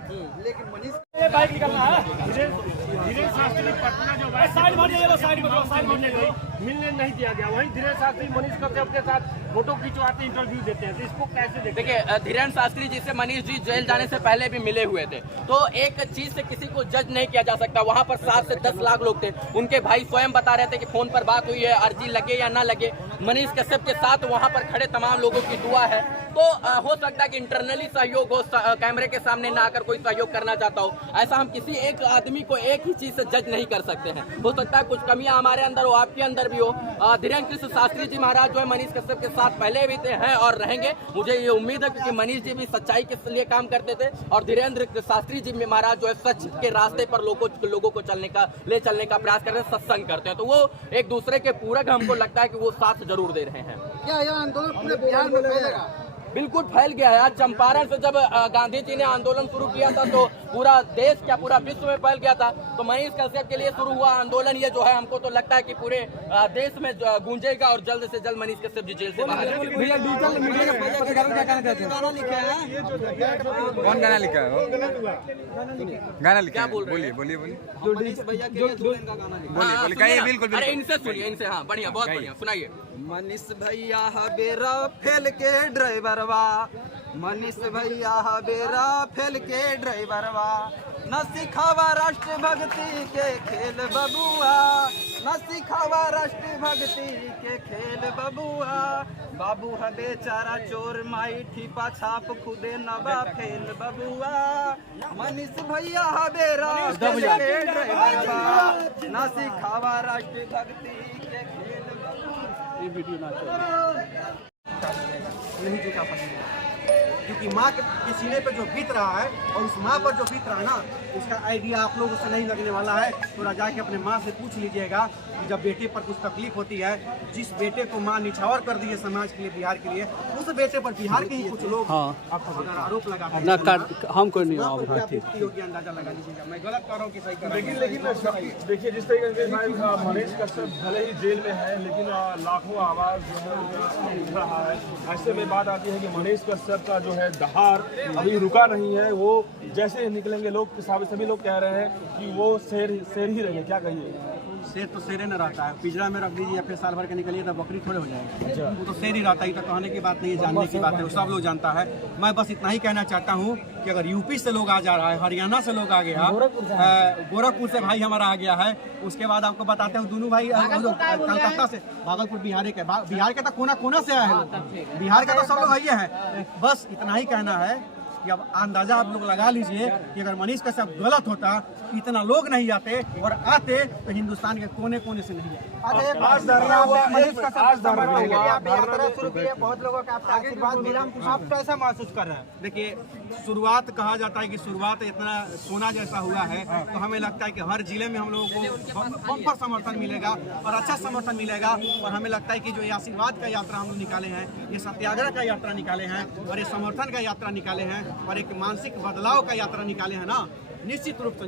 लेकिन मनीष बाइक निकलना है। धीरेन्द्र शास्त्री पटना जो है साइड मारिए, मिलने नहीं दिया गया। वहीं धीरेन्द्र शास्त्री मनीष कश्यप के साथ फोटो खिंचवाते इंटरव्यू देते हैं, तो इसको कैसे देखते? देखिए, धीरेन्द्र शास्त्री जी से मनीष जी जेल जाने से पहले भी मिले हुए थे, तो एक चीज से किसी को जज नहीं किया जा सकता। वहां पर 7 से 10 लाख लोग थे, उनके भाई स्वयं बता रहे थे कि फोन पर बात हुई है, अर्जी लगे या ना लगे। मनीष कश्यप के साथ वहां पर खड़े तमाम लोगों की दुआ है, तो हो सकता है कि इंटरनली सहयोग हो, कैमरे के सामने ना आकर कोई सहयोग करना चाहता हो। ऐसा हम किसी एक आदमी को एक ही चीज से जज नहीं कर सकते हैं। हो सकता है कुछ कमियां हमारे अंदर हो, आपके अंदर भी हो। धीरेन्द्र कृष्ण शास्त्री जी महाराज जो है मनीष कश्यप के साथ पहले भी थे, हैं और रहेंगे। मुझे ये उम्मीद है क्योंकि मनीष जी भी सच्चाई के लिए काम करते थे और धीरेन्द्र शास्त्री जी महाराज जो है सच के रास्ते पर लोगों को चलने का प्रयास कर रहे हैं, सत्संग करते हैं, तो वो एक दूसरे के पूरक हमको लगता है कि वो साथ जरूर दे रहे हैं। क्या यह आंदोलन पूरे बिहार में फैलेगा? बिल्कुल फैल गया है। आज चंपारण से जब गांधी जी ने आंदोलन शुरू किया था तो पूरा देश, क्या पूरा विश्व में फैल गया था। तो मनीष कश्यप के लिए शुरू हुआ आंदोलन ये जो है, हमको तो लगता है कि पूरे देश में गूंजेगा और जल्द से जल्द मनीष कश्यप जी जेल से बाहर आएंगे। भैया, डिजिटल मीडिया के पत्रकारों क्या कहना चाहते हैं? कौन गाना लिखा है? गाना लिखा है? बोलिए बोलिए बोलिए। बिल्कुल। अरे इनसे सुनिए, इनसे। हाँ, बढ़िया, बहुत बढ़िया, सुनाइए। मनीष भैया बेरा फेल के ड्राइवरवा, मनीष भैया बेरा फेल के ड्राइवरवा, न सिखावा राष्ट्र भक्ति के खेल बबुआ, न सिखावा राष्ट्र भक्ति के खेल बबुआ, बाबू है बेचारा चोर माई ठीपा छाप खुदे नवा फेल बबुआ, मनीष भैया बेरा फेल के ड्राइवरवा, न सिखावा राष्ट्र भक्ति के खेल बबुआ। ये वीडियो ना नहीं जुटा पाएंगे, क्योंकि माँ के सीने पे जो बीत रहा है और उस माँ पर जो बीत रहा है ना, उसका आइडिया आप लोगों से नहीं लगने वाला है। थोड़ा जाके अपने माँ से पूछ लीजिएगा कि जब बेटे पर कुछ तकलीफ होती है, जिस बेटे को माँ निछावर कर दी है समाज के लिए, बिहार के लिए, उस बेटे पर बिहार के ही कुछ लोग अगर आरोप लगाते हैं, हमको नहीं योग्य अंदाजा लगा लीजिएगा। मैं गलत कर रहा हूँ कि सही कर रहा हूँ। लेकिन देखिए, जिस तरीके से मनीष कश्यप भले ही जेल में है, लेकिन लाखों आवाज जो है उठ रहा है। ऐसे में बात आती है कि मनीष कश्यप का जो जो है दहाड़ अभी रुका नहीं है। वो जैसे निकलेंगे लोग सभी लोग कह रहे हैं कि वो शेर ही रहेंगे। क्या कहिए? शेर तो शेर न रहता है, पिंजरा में रख दीजिए या फिर साल भर के निकलिए तो बकरी थोड़े हो जाएगा। वो तो शेर ही रहता है, तो कहने की बात नहीं है, जानने की बात है, वो सब लोग जानता है। मैं बस इतना ही कहना चाहता हूँ कि अगर यूपी से लोग आ जा रहा है, हरियाणा से लोग आ गया, गोरखपुर से भाई हमारा आ गया है, उसके बाद आपको बताते हैं दोनों भाई कलकत्ता से, भागलपुर बिहार के तो कोना कोना से आए हैं, बिहार का तो सब लोग आइए हैं। बस इतना ही कहना है कि अब अंदाजा आप लोग लगा लीजिए कि अगर मनीष कश्यप गलत होता, इतना लोग नहीं आते, और आते तो हिंदुस्तान के कोने कोने से नहीं आते। आज यात्रा शुरू की है, बहुत लोगों का आपका आशीर्वाद मिला, आप कैसा महसूस कर रहे हैं? देखिए, शुरुआत कहा जाता है कि शुरुआत इतना सोना जैसा हुआ है, तो हमें लगता है कि हर जिले में हम लोगों को बम्पर समर्थन मिलेगा और अच्छा समर्थन मिलेगा। और हमें लगता है कि जो ये आशीर्वाद का यात्रा हम लोग निकाले हैं, ये सत्याग्रह का यात्रा निकाले हैं, और ये समर्थन का यात्रा निकाले हैं, और एक मानसिक बदलाव का यात्रा निकाले हैं ना, निश्चित रूप से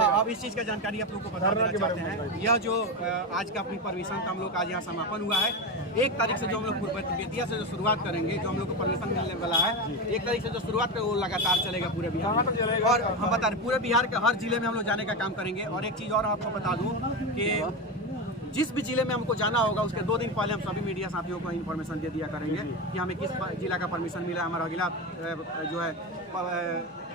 अब इस चीज का जानकारी आप लोग को बता देना चाहते हैं। यह जो आज का अपनी परमिशन का हम लोग आज यहाँ समापन हुआ है, 1 तारीख से जो हम लोग बेतिया से जो शुरुआत करेंगे, जो हम लोग को परमिशन मिलने वाला है, 1 तारीख से जो शुरुआत है वो लगातार चलेगा पूरे बिहार में। और हम बता रहे पूरे बिहार के हर जिले में हम लोग जाने का काम करेंगे। और एक चीज़ और आपको बता दूँ कि जिस भी जिले में हमको जाना होगा, उसके 2 दिन पहले हम सभी मीडिया साथियों को इन्फॉर्मेशन दे दिया करेंगे कि हमें किस जिला का परमिशन मिला, हमारा अगला जो है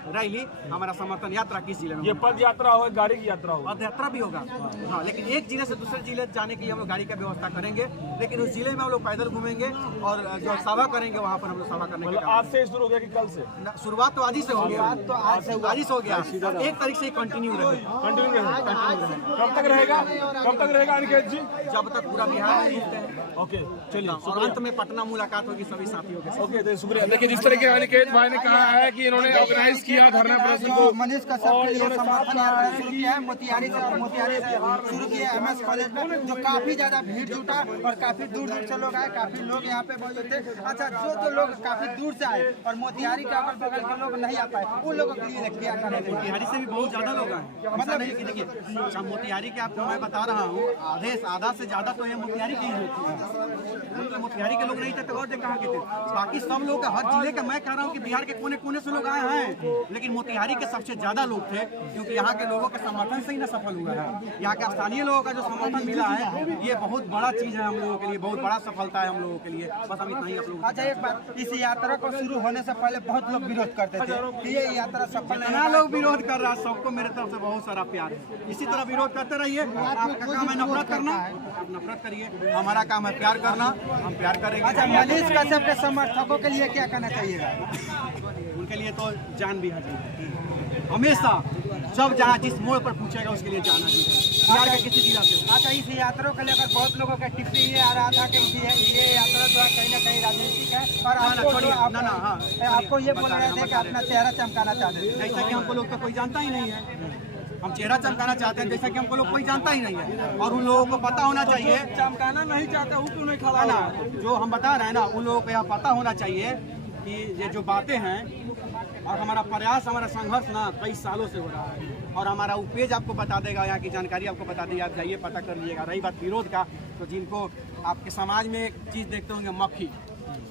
रैली, हमारा समर्थन यात्रा किस जिले में। ये पद यात्रा होगा, गाड़ी की यात्रा होगा? पद यात्रा भी होगा, हाँ, लेकिन एक जिले से दूसरे जिले जाने के लिए हम लोग गाड़ी का व्यवस्था करेंगे, लेकिन उस जिले में हम लोग पैदल घूमेंगे और जो सभा करेंगे वहाँ पर हम लोग सभा करने के। आज से शुरू हो गया कि कल से? शुरुआत तो आज ही से हो गया, तो आज से हो गया, 1 तारीख से कंटिन्यू रहेगा। कब तक रहेगा अनिकेत जी? जब तक पूरा बिहार में रहते हैं। ओके, चलिए, और अंत में पटना मुलाकात होगी सभी साथियों के साथ। ओके, शुक्रिया। देखिए, जिस तरह के अनिकेत भाई ने कहा है कि इन्होंने ऑर्गेनाइज किया धरना प्रदर्शन को, मनीष कश्यप के लिए समर्थन यात्रा शुरू किया है, मोतिहारी से शुरू किया है MS कॉलेज में, जो काफी ज्यादा भीड़ जुटा और काफी दूर दूर से लोग आए, काफी लोग यहाँ पे मौजूद थे। अच्छा, जो लोग काफी दूर से आए और मोतिहारी के अगल बगल के लोग नहीं आ पाए, उन लोगों के लिए क्या करना चाहिए? मोतिहारी से भी बहुत ज्यादा लोग आए, मतलब नहीं कि देखिए मोतिहारी के आपको मैं बता रहा हूँ, आधा से ज्यादा तो ये मोतिहारी के ही होती है। मोतिहारी के लोग नहीं थे तो और कहाँ के थे? बाकी सब लोग हर जिले का, मैं कह रहा हूँ कि बिहार के कोने कोने से लोग आए हैं, लेकिन मोतिहारी के सबसे ज्यादा लोग थे, क्योंकि यहाँ के लोगों के समर्थन से ही ना सफल हुआ है। यहाँ के स्थानीय लोगों का जो समर्थन मिला है, ये बहुत बड़ा चीज है हम लोगों के लिए, बहुत बड़ा सफलता है हम लोगों के लिए। बस हम इतना ही आप लोग। अच्छा, एक बात, इस यात्रा को शुरू होने से पहले बहुत लोग विरोध करते थे कि ये यात्रा सफल नहीं। जितना लोग विरोध कर रहा है, सबको मेरे तरफ से बहुत सारा प्यार है। इसी तरह विरोध करते रहिए। आपका काम है नफरत करना, आप नफरत करिए, हमारा काम है प्यार करना, हम प्यार करेंगे। अच्छा, मनीष कश्यप के समर्थकों के लिए क्या कहना चाहिएगा? उनके लिए तो जान भी है, हमेशा जब जहाँ जिस मोड़ पर पूछेगा उसके लिए जाना बिहार के किसी जिला से। अच्छा, इस यात्रा को लेकर बहुत लोगों का टिप्पणी ये आ रहा था कि ये यात्रा जो है कहीं ना कहीं राजनीतिक है, और आपको ये बोल रहे थे कि अपना चेहरा चमकाना चाहते हैं। जैसा कि हमको लोग का कोई जानता ही नहीं है, हम चेहरा चमकाना चाहते हैं, जैसा कि हमको लोग कोई जानता ही नहीं है, और उन लोगों को पता होना चाहिए। चमकाना नहीं चाहता हूँ, क्यों नहीं खड़ा ना, जो हम बता रहे हैं ना, उन लोगों को यह पता होना चाहिए कि ये जो बातें हैं और हमारा प्रयास, हमारा संघर्ष ना कई सालों से हो रहा है, और हमारा वो पेज आपको बता देगा, यहाँ की जानकारी आपको बता देगी, आप जाइए पता कर लीजिएगा। रही बात विरोध का, तो जिनको आपके समाज में एक चीज़ देखते होंगे, मक्खी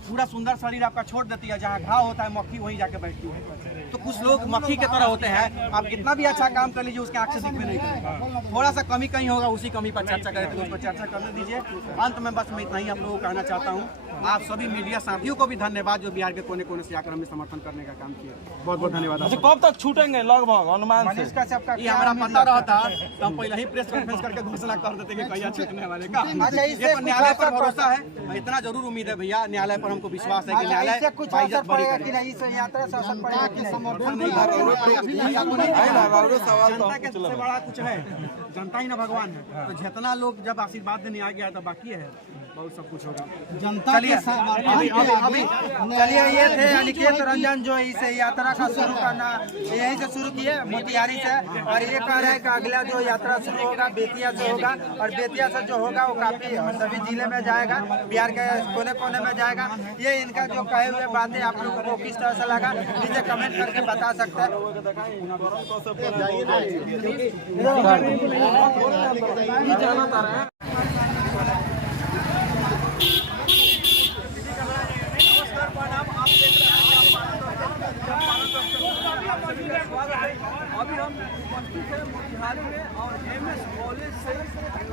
पूरा सुंदर शरीर आपका छोड़ देती है, जहाँ घाव होता है मक्खी वहीं जाके बैठती है। तो कुछ लोग मक्खी के तरह होते हैं, आप कितना भी अच्छा काम कर लीजिए उसके आँख से दिखने नहीं करेगा, थोड़ा सा कमी कहीं होगा, उसी कमी पर चर्चा करें तो उसको चर्चा करने दीजिए। अंत में बस मैं इतना ही आप लोगों को कहना चाहता हूँ, आप सभी मीडिया साथियों को भी धन्यवाद जो बिहार के कोने कोने से आकर हमें समर्थन करने का काम किया, बहुत बहुत धन्यवाद। अच्छा, कब तक छूटेंगे लगभग अनुमान से? ये हमारा पता रहता तो हम पहले ही प्रेस कॉन्फ्रेंस करके घोषणा कर देते कि कहिया छूटने वाले का। न्यायालय पर भरोसा है, इतना जरूर उम्मीद है भैया, न्यायालय पर हमको विश्वास है कि न्यायालय कुछ असर पड़ेगा कि नहीं, इस यात्रा से असर पड़ेगा कि समर्थन नहीं? जनता के सबसे बड़ा कुछ है, जनता ही ना भगवान है, तो जितना लोग जब आशीर्वाद देने आ गया तो बाकी है, बहुत सब कुछ होगा जनता के चलिए, ये थे अनिकेत रंजन जो इस यात्रा का शुरू करना यहीं से शुरू किए मोतिहारी से, और ये कह रहे हैं कि अगला जो यात्रा शुरू होगा बेतिया से होगा, और बेतिया से जो होगा वो काफी सभी जिले में जाएगा, बिहार के कोने कोने में जाएगा। ये इनका जो कहे हुए बातें आप लोगों को किस तरह से लगा, नीचे कमेंट करके बता सकते हैं। अभी हम उपस्थित हैं मोतिहारी में और MS कॉलेज से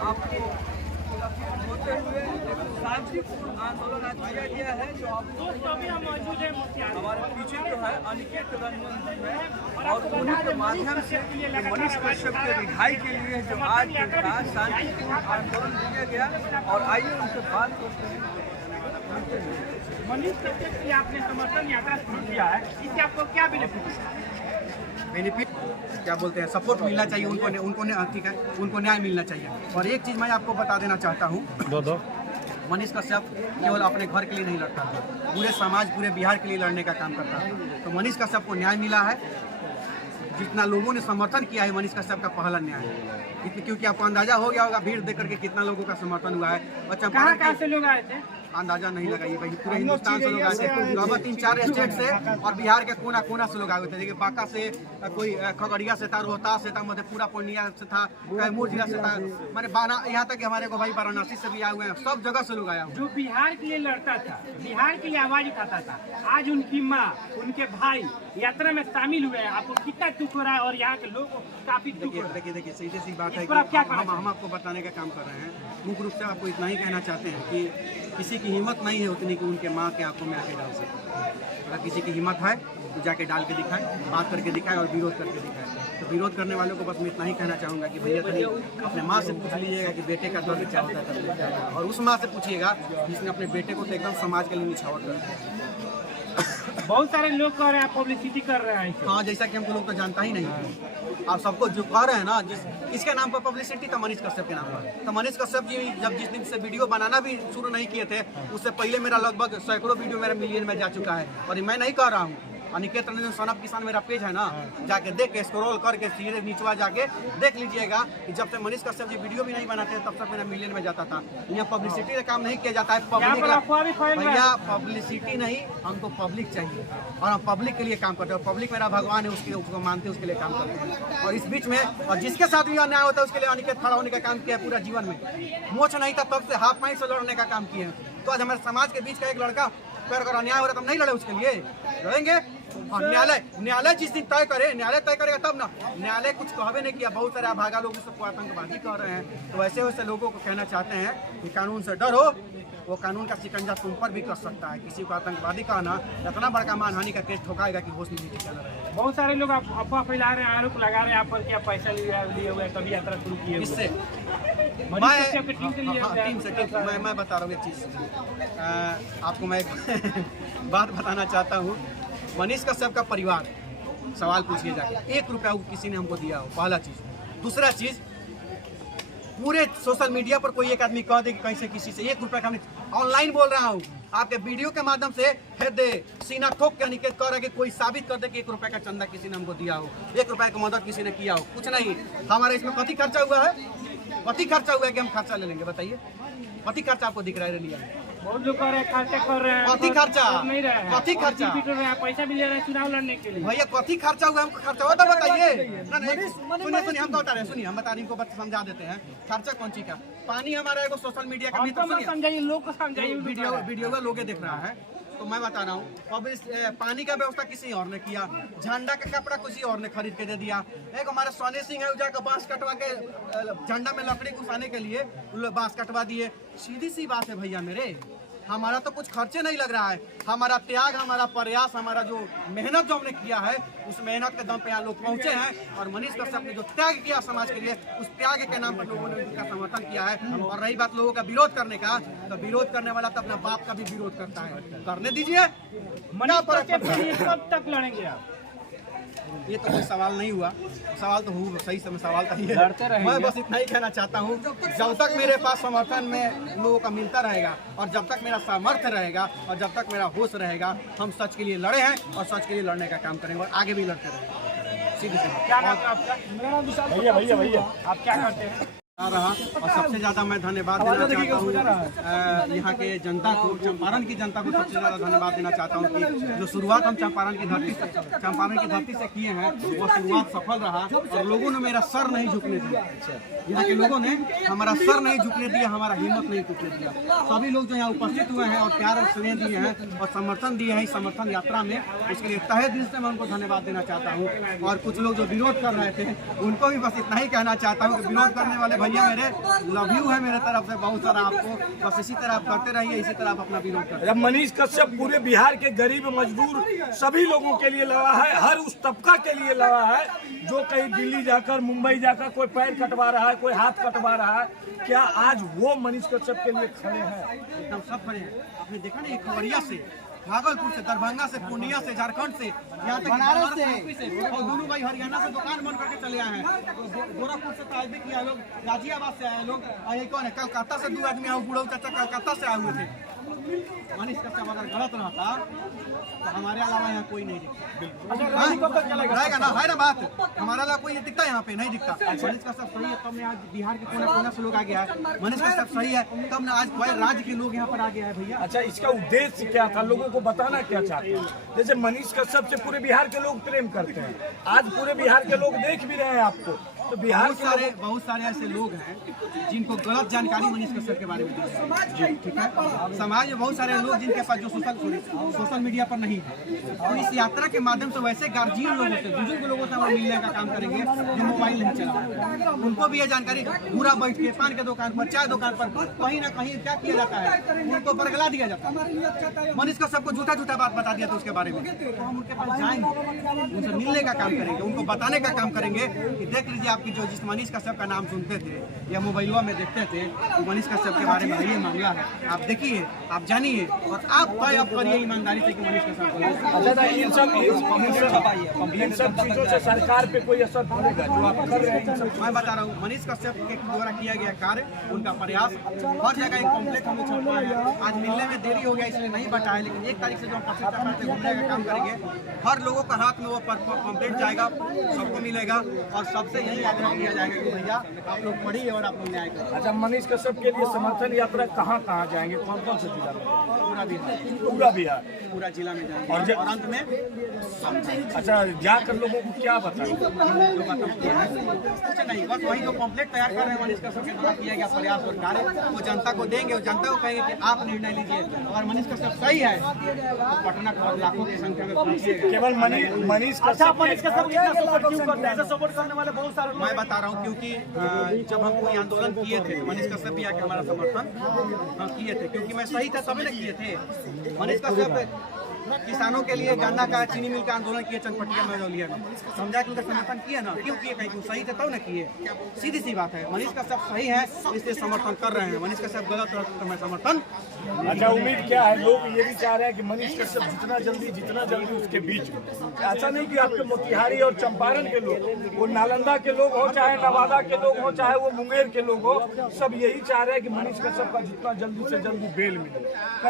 आपको होते हुए शांतिपूर्ण आंदोलन आज किया गया है। जो आपको अभी हम मौजूद हैं मोतिहारी। हमारे पीछे जो है अनिकेत रंजन जी है और उन्हीं के माध्यम से मनीष कश्यप के रिहाई के लिए जो आज शांतिपूर्ण आंदोलन किया गया। और आइए उनसे बात करते हैं। मनीष कश्यप की आपने समर्थन यात्रा शुरू किया है, इससे आपको क्या बेनिफिट क्या बोलते हैं, सपोर्ट मिलना चाहिए उनको ठीक है, उनको न्याय मिलना चाहिए। और एक चीज़ मैं आपको बता देना चाहता हूँ, मनीष कश्यप केवल अपने घर के लिए नहीं लड़ता था, पूरे समाज पूरे बिहार के लिए लड़ने का काम करता है। तो मनीष कश्यप को न्याय मिला है, जितना लोगों ने समर्थन किया है मनीष कश्यप का पहला न्याय है। क्योंकि आपको अंदाजा हो गया होगा भीड़ देख करके कितना लोगों का समर्थन हुआ है। और कहाँ से लोग आए थे अंदाजा नहीं लगाइए भाई, पूरे हिंदुस्तान से लोग आए थे, लगभग 3-4 स्टेट से और बिहार के कोना कोना से लोग आए हुए थे। देखिए बांका से कोई, खगड़िया से था, रोहतास से था, मधेपुरा पूर्णिया से था, कैमूर जिला से था, मैंने बाना यहाँ तक हमारे को भाई वाराणसी से भी आए हुए हैं, सब जगह से लोग आया हुए। जो बिहार के लिए लड़ता था, बिहार के लिए आवाज उठाता था, आज उनकी माँ उनके भाई यात्रा में शामिल हुए हैं, आपको कितना दुख हो रहा है? और यहाँ के लोग काफी देखिए सीधी सी बात है कि हम आपको बताने का काम कर रहे हैं। मुख्य रूप से आपको इतना ही कहना चाहते हैं कि किसी की हिम्मत नहीं है उतनी कि उनके माँ के आंखों में आके डाल सके। अगर किसी की हिम्मत है तो जाके डाल के दिखाए, बात करके दिखाए और विरोध करके दिखाए। तो विरोध करने वालों को बस मैं इतना ही कहना चाहूँगा कि भैया कहीं अपने माँ से पूछ लीजिएगा कि बेटे का दर्द क्या होता है, तकलीफ क्या होता है, और उस माँ से पूछिएगा जिसने अपने बेटे को तो एकदम समाज के लिए निछावर कर दिया। बहुत सारे लोग कह रहे हैं पब्लिसिटी कर रहे हैं। हाँ, जैसा कि हमको लोग तो जानता ही नहीं है। आप सबको जो कह रहे हैं ना, किसके नाम पर पब्लिसिटी, तो मनीष कश्यप के नाम पर। तो मनीष कश्यप जी जब जिस दिन से वीडियो बनाना भी शुरू नहीं किए थे, उससे पहले मेरा लगभग सैकड़ों वीडियो मेरा मिलियन में जा चुका है। और मैं नहीं कह रहा हूँ, अनिकेत रंजन सन ऑफ किसान मेरा पेज है ना, जाके देख के स्क्रॉल करके सीधे नीचवा जाके देख लीजिएगा कि जब से मनीष कश्यप जी वीडियो भी नहीं बनाते तब तक मेरा मिलियन में जाता था। यहाँ पब्लिसिटी का काम नहीं किया जाता है, भैया पब्लिसिटी नहीं, हमको पब्लिक चाहिए और हम पब्लिक के लिए काम करते हैं। पब्लिक मेरा भगवान है, उसको मानते हैं, उसके लिए काम करते हैं। और इस बीच में और जिसके साथ भी अन्याय होता है उसके लिए अनिकेत खड़ा होने का काम किया है पूरा जीवन में। मोच नहीं था तब से हाफ माइंड से लड़ने का काम किए हैं। तो आज हमारे समाज के बीच का एक लड़का अगर अन्याय हो रहा है तब नहीं लड़े, उसके लिए लड़ेंगे। और न्यायालय जिस दिन तय करे, न्यायालय तय करेगा तब ना। न्यायालय कुछ कहवे नहीं किया, बहुत सारे अभागा लोग सबको आतंकवादी कह रहे हैं। तो वैसे वैसे लोगों को कहना चाहते हैं कि कानून से डरो, वो कानून का शिकंजा तुम पर भी कर सकता है। किसी को आतंकवादी कहना इतना बड़का मानहानि का केस ठोकाएगा कि होश नहीं चल रहा है। बहुत सारे लोग अफवाह फैला रहे हैं, आरोप लगा रहे हैं आप पर कि आप पैसा लिए हुए तभी यात्रा शुरू किए हुए। इससे मैं बता रहा हूँ एक चीज़, आपको मैं एक बात बताना चाहता हूँ। मनीष कश्यप का परिवार सवाल पूछिए जाके, 1 रुपया किसी ने हमको दिया हो, पहला चीज़। दूसरा चीज़, पूरे सोशल मीडिया पर कोई एक आदमी कह दे कि कहीं से किसी से 1 रुपया का, ऑनलाइन बोल रहा हूँ आपके वीडियो के माध्यम से, सीना ठोक के अनिकेत कह रहा है कि कोई साबित कर दे कि 1 रुपया का चंदा किसी ने हमको दिया हो, 1 रुपया की मदद किसी ने किया हो। कुछ नहीं, हमारे इसमें कथी खर्चा हुआ है, कथी खर्चा हुआ है कि हम खर्चा ले लेंगे, बताइए कथी खर्चा आपको दिख रहा है लिया? बहुत लोग कह रहे हैं खर्चा कर रहे हैं, कथी खर्चा नहीं रहे हैं, कथी खर्चा, पैसा भी ले रहे हैं चुनाव लड़ने के लिए। भैया कथी खर्चा हुआ, हमको खर्चा हुआ तो बताइए। सुनिए हम बता रहे हैं, सुनिए हम बता रहे हैं, इनको समझा देते हैं। खर्चा कौन चीज का? पानी हमारा एगो सोशल मीडिया का समझाइए, लोग को समझाइए, वीडियो लोग देख रहा है। तो मैं बता रहा हूँ, अब पानी का व्यवस्था किसी और ने किया, झंडा का कपड़ा किसी और ने खरीद के दे दिया। एक हमारे सोने सिंह है, जाकर बांस कटवा के झंडा में लकड़ी घुसाने के लिए बांस कटवा दिए। सीधी सी बात है भैया मेरे, हमारा तो कुछ खर्चे नहीं लग रहा है। हमारा त्याग, हमारा प्रयास, हमारा जो मेहनत जो हमने किया है, उस मेहनत के दम पे यहाँ लोग पहुंचे हैं। और मनीष कश्यप ने जो त्याग किया समाज के लिए, उस त्याग के नाम पर लोगों ने उनका समर्थन किया है। और रही बात लोगों का विरोध करने का, तो विरोध करने वाला तो अपना बाप का भी विरोध करता है, करने दीजिए। कब तक लड़ेंगे आप? ये तो कोई सवाल नहीं हुआ, सवाल तो हुआ, सही समय सवाल था ये। मैं बस इतना ही कहना चाहता हूँ, जब तक मेरे पास समर्थन में लोगों का मिलता रहेगा और जब तक मेरा सामर्थ्य रहेगा और जब तक मेरा होश रहेगा, हम सच के लिए लड़े हैं और सच के लिए लड़ने का काम करेंगे और आगे भी लड़ते रहेंगे। सीधे क्या नाम है आपका? मेरा नाम विशाल। भैया आप क्या करते हैं? रहा और सबसे ज्यादा मैं धन्यवाद देना चाहता हूँ यहाँ के जनता को, चंपारण की जनता को सबसे ज्यादा धन्यवाद देना चाहता हूँ कि जो शुरुआत हम चंपारण की धरती से किए हैं वो शुरुआत सफल रहा और लोगों ने मेरा सर नहीं झुकने दिया। यहाँ के लोगों ने हमारा सर नहीं झुकने दिया, हमारा हिम्मत नहीं टूटने दिया। सभी लोग जो यहाँ उपस्थित हुए हैं और प्यार और स्नेह दिए हैं और समर्थन दिए हैं इस समर्थन यात्रा में, उसके लिए तहे दिल से मैं उनको धन्यवाद देना चाहता हूँ। और कुछ लोग जो विरोध कर रहे थे उनको भी बस इतना ही कहना चाहता हूँ कि विरोध करने वाले भैया मेरे लव यू है मेरे तरफ से बहुत सारा आपको, बस इसी तरह आप करते रहिए, इसी तरह आप अपना विरोध करते जब मनीष कश्यप पूरे बिहार के गरीब मजदूर सभी लोगों के लिए लड़ा है, हर उस तबका के लिए लड़ा है जो कहीं दिल्ली जाकर मुंबई जाकर कोई पैर कटवा रहा है, कोई हाथ कटवा रहा है, क्या आज वो मनीष कश्यप के लिए खड़े हैं? एकदम सब खड़े हैं। आपने देखा ना खगड़िया से, भागलपुर से, दरभंगा से, पूर्णिया से, झारखंड से, यहाँ तक बनारस से और दोनों भाई हरियाणा से दुकान बंद करके चले आए हैं। गोरखपुर से ताजबी किया लोग, गाजियाबाद से आए लोग, और ये कौन है कलकत्ता से 2 आदमी आए, बुढ़ऊ चाचा कलकत्ता से आए हुए थे। मनीष कश्यप अगर गलत रहता तो हमारे अलावा यहाँ कोई नहीं दिखता ना, है ना बात, हमारे अलावा कोई दिखता यहाँ पे नहीं दिखता। मनीष कश्यप सही है तब ने आज बिहार के कोने कोने से लोग आ गया है। मनीष कश्यप सही है तब ने आज कोई राज्य के लोग यहाँ पर आ गया है भैया। अच्छा, इसका उद्देश्य क्या था, लोगों को बताना क्या चाहते हैं? जैसे मनीष कश्यप से पूरे बिहार के लोग प्रेम करते हैं, आज पूरे बिहार के लोग देख भी रहे हैं आपको, तो बिहार बहुत सारे ऐसे लोग हैं जिनको गलत जानकारी मनीष कश्यप के बारे में दी है, ठीक है। समाज में बहुत सारे लोग जिनके पास जो सोशल मीडिया पर नहीं है, तो इस यात्रा के माध्यम से वैसे गार्जियन लोगों से, बुजुर्ग लोगों से हम मिलने का काम करेंगे जो मोबाइल नहीं चला, उनको भी ये जानकारी पूरा बैठ के पान के दुकान पर, चाय दुकान पर कहीं ना कहीं क्या किया जाता है, उनको बरगला दिया जाता है। मनीष कश्यप को झूठा बात बता दिया था उसके बारे में, तो हम उनके पास जाएंगे, उनसे मिलने का काम करेंगे, उनको बताने का काम करेंगे कि देख लीजिए आपकी जो जिस मनीष कश्यप का नाम सुनते थे या मोबाइलों में देखते थे, तो मनीष कश्यप के बारे में ये मामला है, आप देखिए, आप जानिए और आप तय अब करिए ईमानदारी से कि मनीष कश्यप इन सब चीजों से सरकार पे कोई असर पड़ेगा जो आप कर रहे हैं? मैं बता रहा हूँ मनीष कश्यप के द्वारा किया गया कार्य, उनका प्रयास, हर जगह एक कॉम्प्लेक्स हमें छपवाया है। आज मिलने में देरी हो गया इसलिए नहीं बटा है, लेकिन 1 तारीख से जो हम पत्रिका पे घूमने का काम करेंगे, हर लोगों का हाथ में वो कॉम्प्लेट जाएगा, सबको मिलेगा और सबसे यही आग्रह किया जाएगा कि भैया आप लोग पढ़िए और आप लोग न्याय करें। अच्छा, मनीष कश्यप के लिए समर्थन यात्रा कहाँ जाएंगे, कौन से जिला में? पूरा बिहार, पूरा जिला में जाएंगे और अंत में अच्छा जाकर लोगों को क्या बताएं? कुछ नहीं, बस वही जो कॉम्प्लेक्ट तैयार कर रहे हैं मनीष कश्यप के द्वारा किया गया प्रयास और कार्य, वो जनता को देंगे और जनता को कहेंगे कि आप निर्णय लीजिए। अगर मनीष कश्यप सही है तो पटना को लाखों की संख्या में पहुंचिएगा। केवल मनीष सपोर्ट करने वाले बहुत सारे मैं बता रहा हूँ, क्योंकि जब हम कोई आंदोलन किए थे मनीष कश्यप भी आके हमारा समर्थन किए थे, क्योंकि मैं सही था तभी ना किए थे। मनीष कश्यप किसानों के लिए गन्ना का चीनी मिल का आंदोलन किए चनपटिया मझौलिया में, समझा कि उनका समर्थन किया ना, क्यों किए? कहीं सही थे तब ना किए, सीधी सी बात है। मनीष कश्यप सही है इसलिए समर्थन कर रहे हैं, मनीष कश्यप गलत रहते तो मैं समर्थन। अच्छा, उम्मीद क्या है, लोग ये भी चाह रहे हैं कि मनीष कश्यप जितना जल्दी उसके बीच में, ऐसा नहीं कि आपके मोतिहारी और चंपारण के लोग, वो नालंदा के लोग हो, चाहे नवादा के लोग हो, चाहे वो मुंगेर के लोग हो, सब यही चाह रहे हैं कि मनीष कश्यप का जितना जल्दी से जल्दी बेल मिले।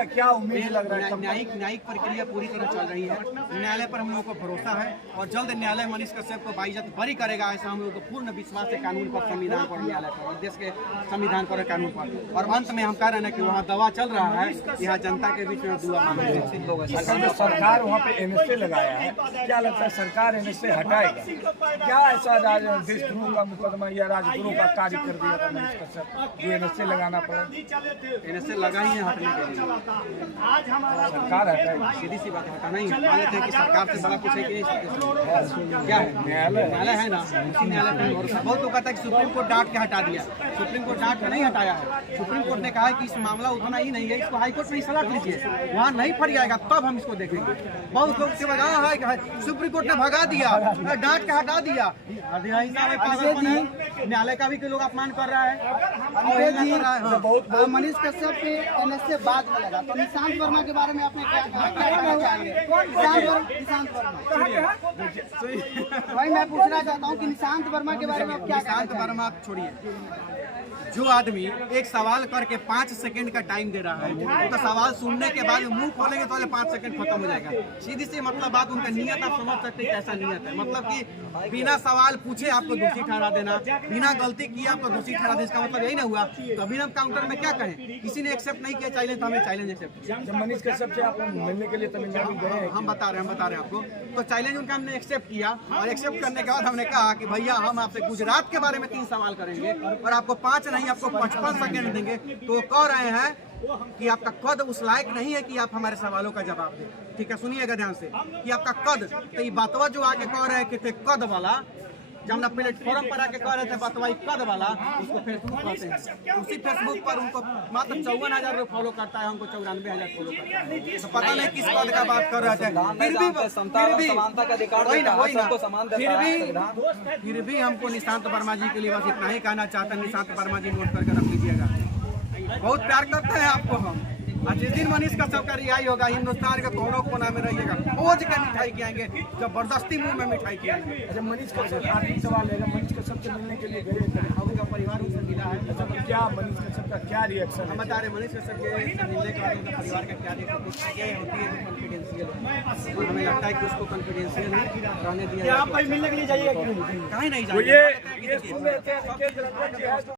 क्या उम्मीद लग रहा है? न्यायिक प्रक्रिया पूरी तरह चल रही है, न्यायालय पर हम लोगों को भरोसा है और जल्द न्यायालय मनीष कश्यप को बाइज्जत बरी करेगा, ऐसा हम लोगों को पूर्ण विश्वास है कानून पर, संविधान पर, न्यायालय पर और देश के संविधान पर, कानून पर। और अंत में हम कह रहे हैं कि वहाँ दवा चल रहा है, यहाँ जनता के बीच में दुआ मांग रहे हैं। सरकार वहाँ पे NSA लगाया है, क्या लगता है सरकार NSA हटाएगा? क्या ऐसा देशद्रोह का मुकदमा या राजद्रोह का कार्य कर दिया था मनीष कश्यप जो NSA लगाना पड़ा? NSA लगा ही है हटने के लिए, सरकार हटाएगी, सीधी सी बात है, हटाना ही मान लेते हैं कि सरकार से बड़ा कुछ है कि क्या है, न्यायालय है ना, उसी न्यायालय पर भरोसा। बहुत लोग कहता है कि सुप्रीम कोर्ट डांट के हटा दिया, सुप्रीम कोर्ट डांट के नहीं हटाया है। सुप्रीम कोर्ट ने कहा है कि इस मामला उठाना ही नहीं है, इसको हाईकोर्ट में ही सलाह लीजिए, वहाँ नहीं फट जाएगा तब हम इसको देखेंगे। बहुत लोग से भगा है, सुप्रीम कोर्ट ने भगा दिया, डांट के हटा दिया, न्यायालय का भी कोई लोग अपमान कर रहा है। मनीष कश्यप के NSA बाद में लगा, तो निशांत वर्मा के बारे में आपने क्या कहा? निशांत वर्मा, वही मैं पूछना चाहता हूँ कि निशांत वर्मा के बारे में आप क्या? निशांत वर्मा आप छोड़िए, जो आदमी एक सवाल करके 5 सेकंड का टाइम दे रहा है, तो सवाल सुनने के बाद मुंह खोलेंगे तो 5 सेकंड खत्म हो जाएगा। सीधी सी मतलब बात, उनका नियत आप समझ सकते हैं कैसा नियत है। मतलब कि बिना सवाल पूछे आपको दोषी ठहरा देना, बिना गलती किए आपको दोषी ठहरा देना, इसका मतलब यही ना हुआ। तो अभी हम काउंटर में क्या कहें, किसी ने एक्सेप्ट नहीं किया चैलेंज, तो हमें चैलेंज एक्सेप्ट किया। जब मनीष कश्यप से आप मिलने के लिए तमिलनाडु गए, हम बता रहे हैं आपको, तो चैलेंज उनका हमने एक्सेप्ट किया, और एक्सेप्ट करने के बाद हमने कहा कि भैया हम आपसे गुजरात के बारे में 3 सवाल करेंगे और आपको 5 नहीं आपको 55 सेकंड देंगे। तो वो कह रहे हैं कि आपका कद उस लायक नहीं है कि आप हमारे सवालों का जवाब दें। ठीक है, सुनिएगा ध्यान से कि आपका कद, तो ये बातवा जो आके कह रहे हैं कि थे कद वाला, जब हम प्लेटफॉर्म पर आके कह रहे थे बतवाई कद वाला, उसको फेसबुक कहते हैं। उसी फेसबुक पर उनको मात्र 54,000 लोग फॉलो करता है, हमको 94,000 फॉलो करता है। तो पता नहीं किस पद का बात कर रहे थे। फिर भी हमको निशांत वर्मा जी के लिए बस इतना ही कहना चाहते हैं, निशांत वर्मा जी नोट करके रख लीजिएगा। बहुत प्यार करते हैं आपको हम। और जिस दिन मनीष कश्यप का रिहाई होगा, हिंदुस्तान के कोनों कोना में रहिएगा, खोज के मिठाई खिलाएंगे, जबरदस्ती मुंह में मिठाई खिलाएंगे। जब मनीष कश्यप आखिरी सवाल है, जब मनीष कश्यप से मिलने के लिए गए, उनका परिवार उनसे मिला है। तो क्या मनीष कश्यप का क्या रिएक्शन हम बता रहे मनीष कश्यप के मिलने के बाद उनका परिवार का क्या रिएक्शन होती है, कॉन्फिडेंशियल। हमें लगता है कि उसको कॉन्फिडेंशियल रहने दिया। आप भाई मिलने के लिए जाइए, कहीं नहीं जाइए।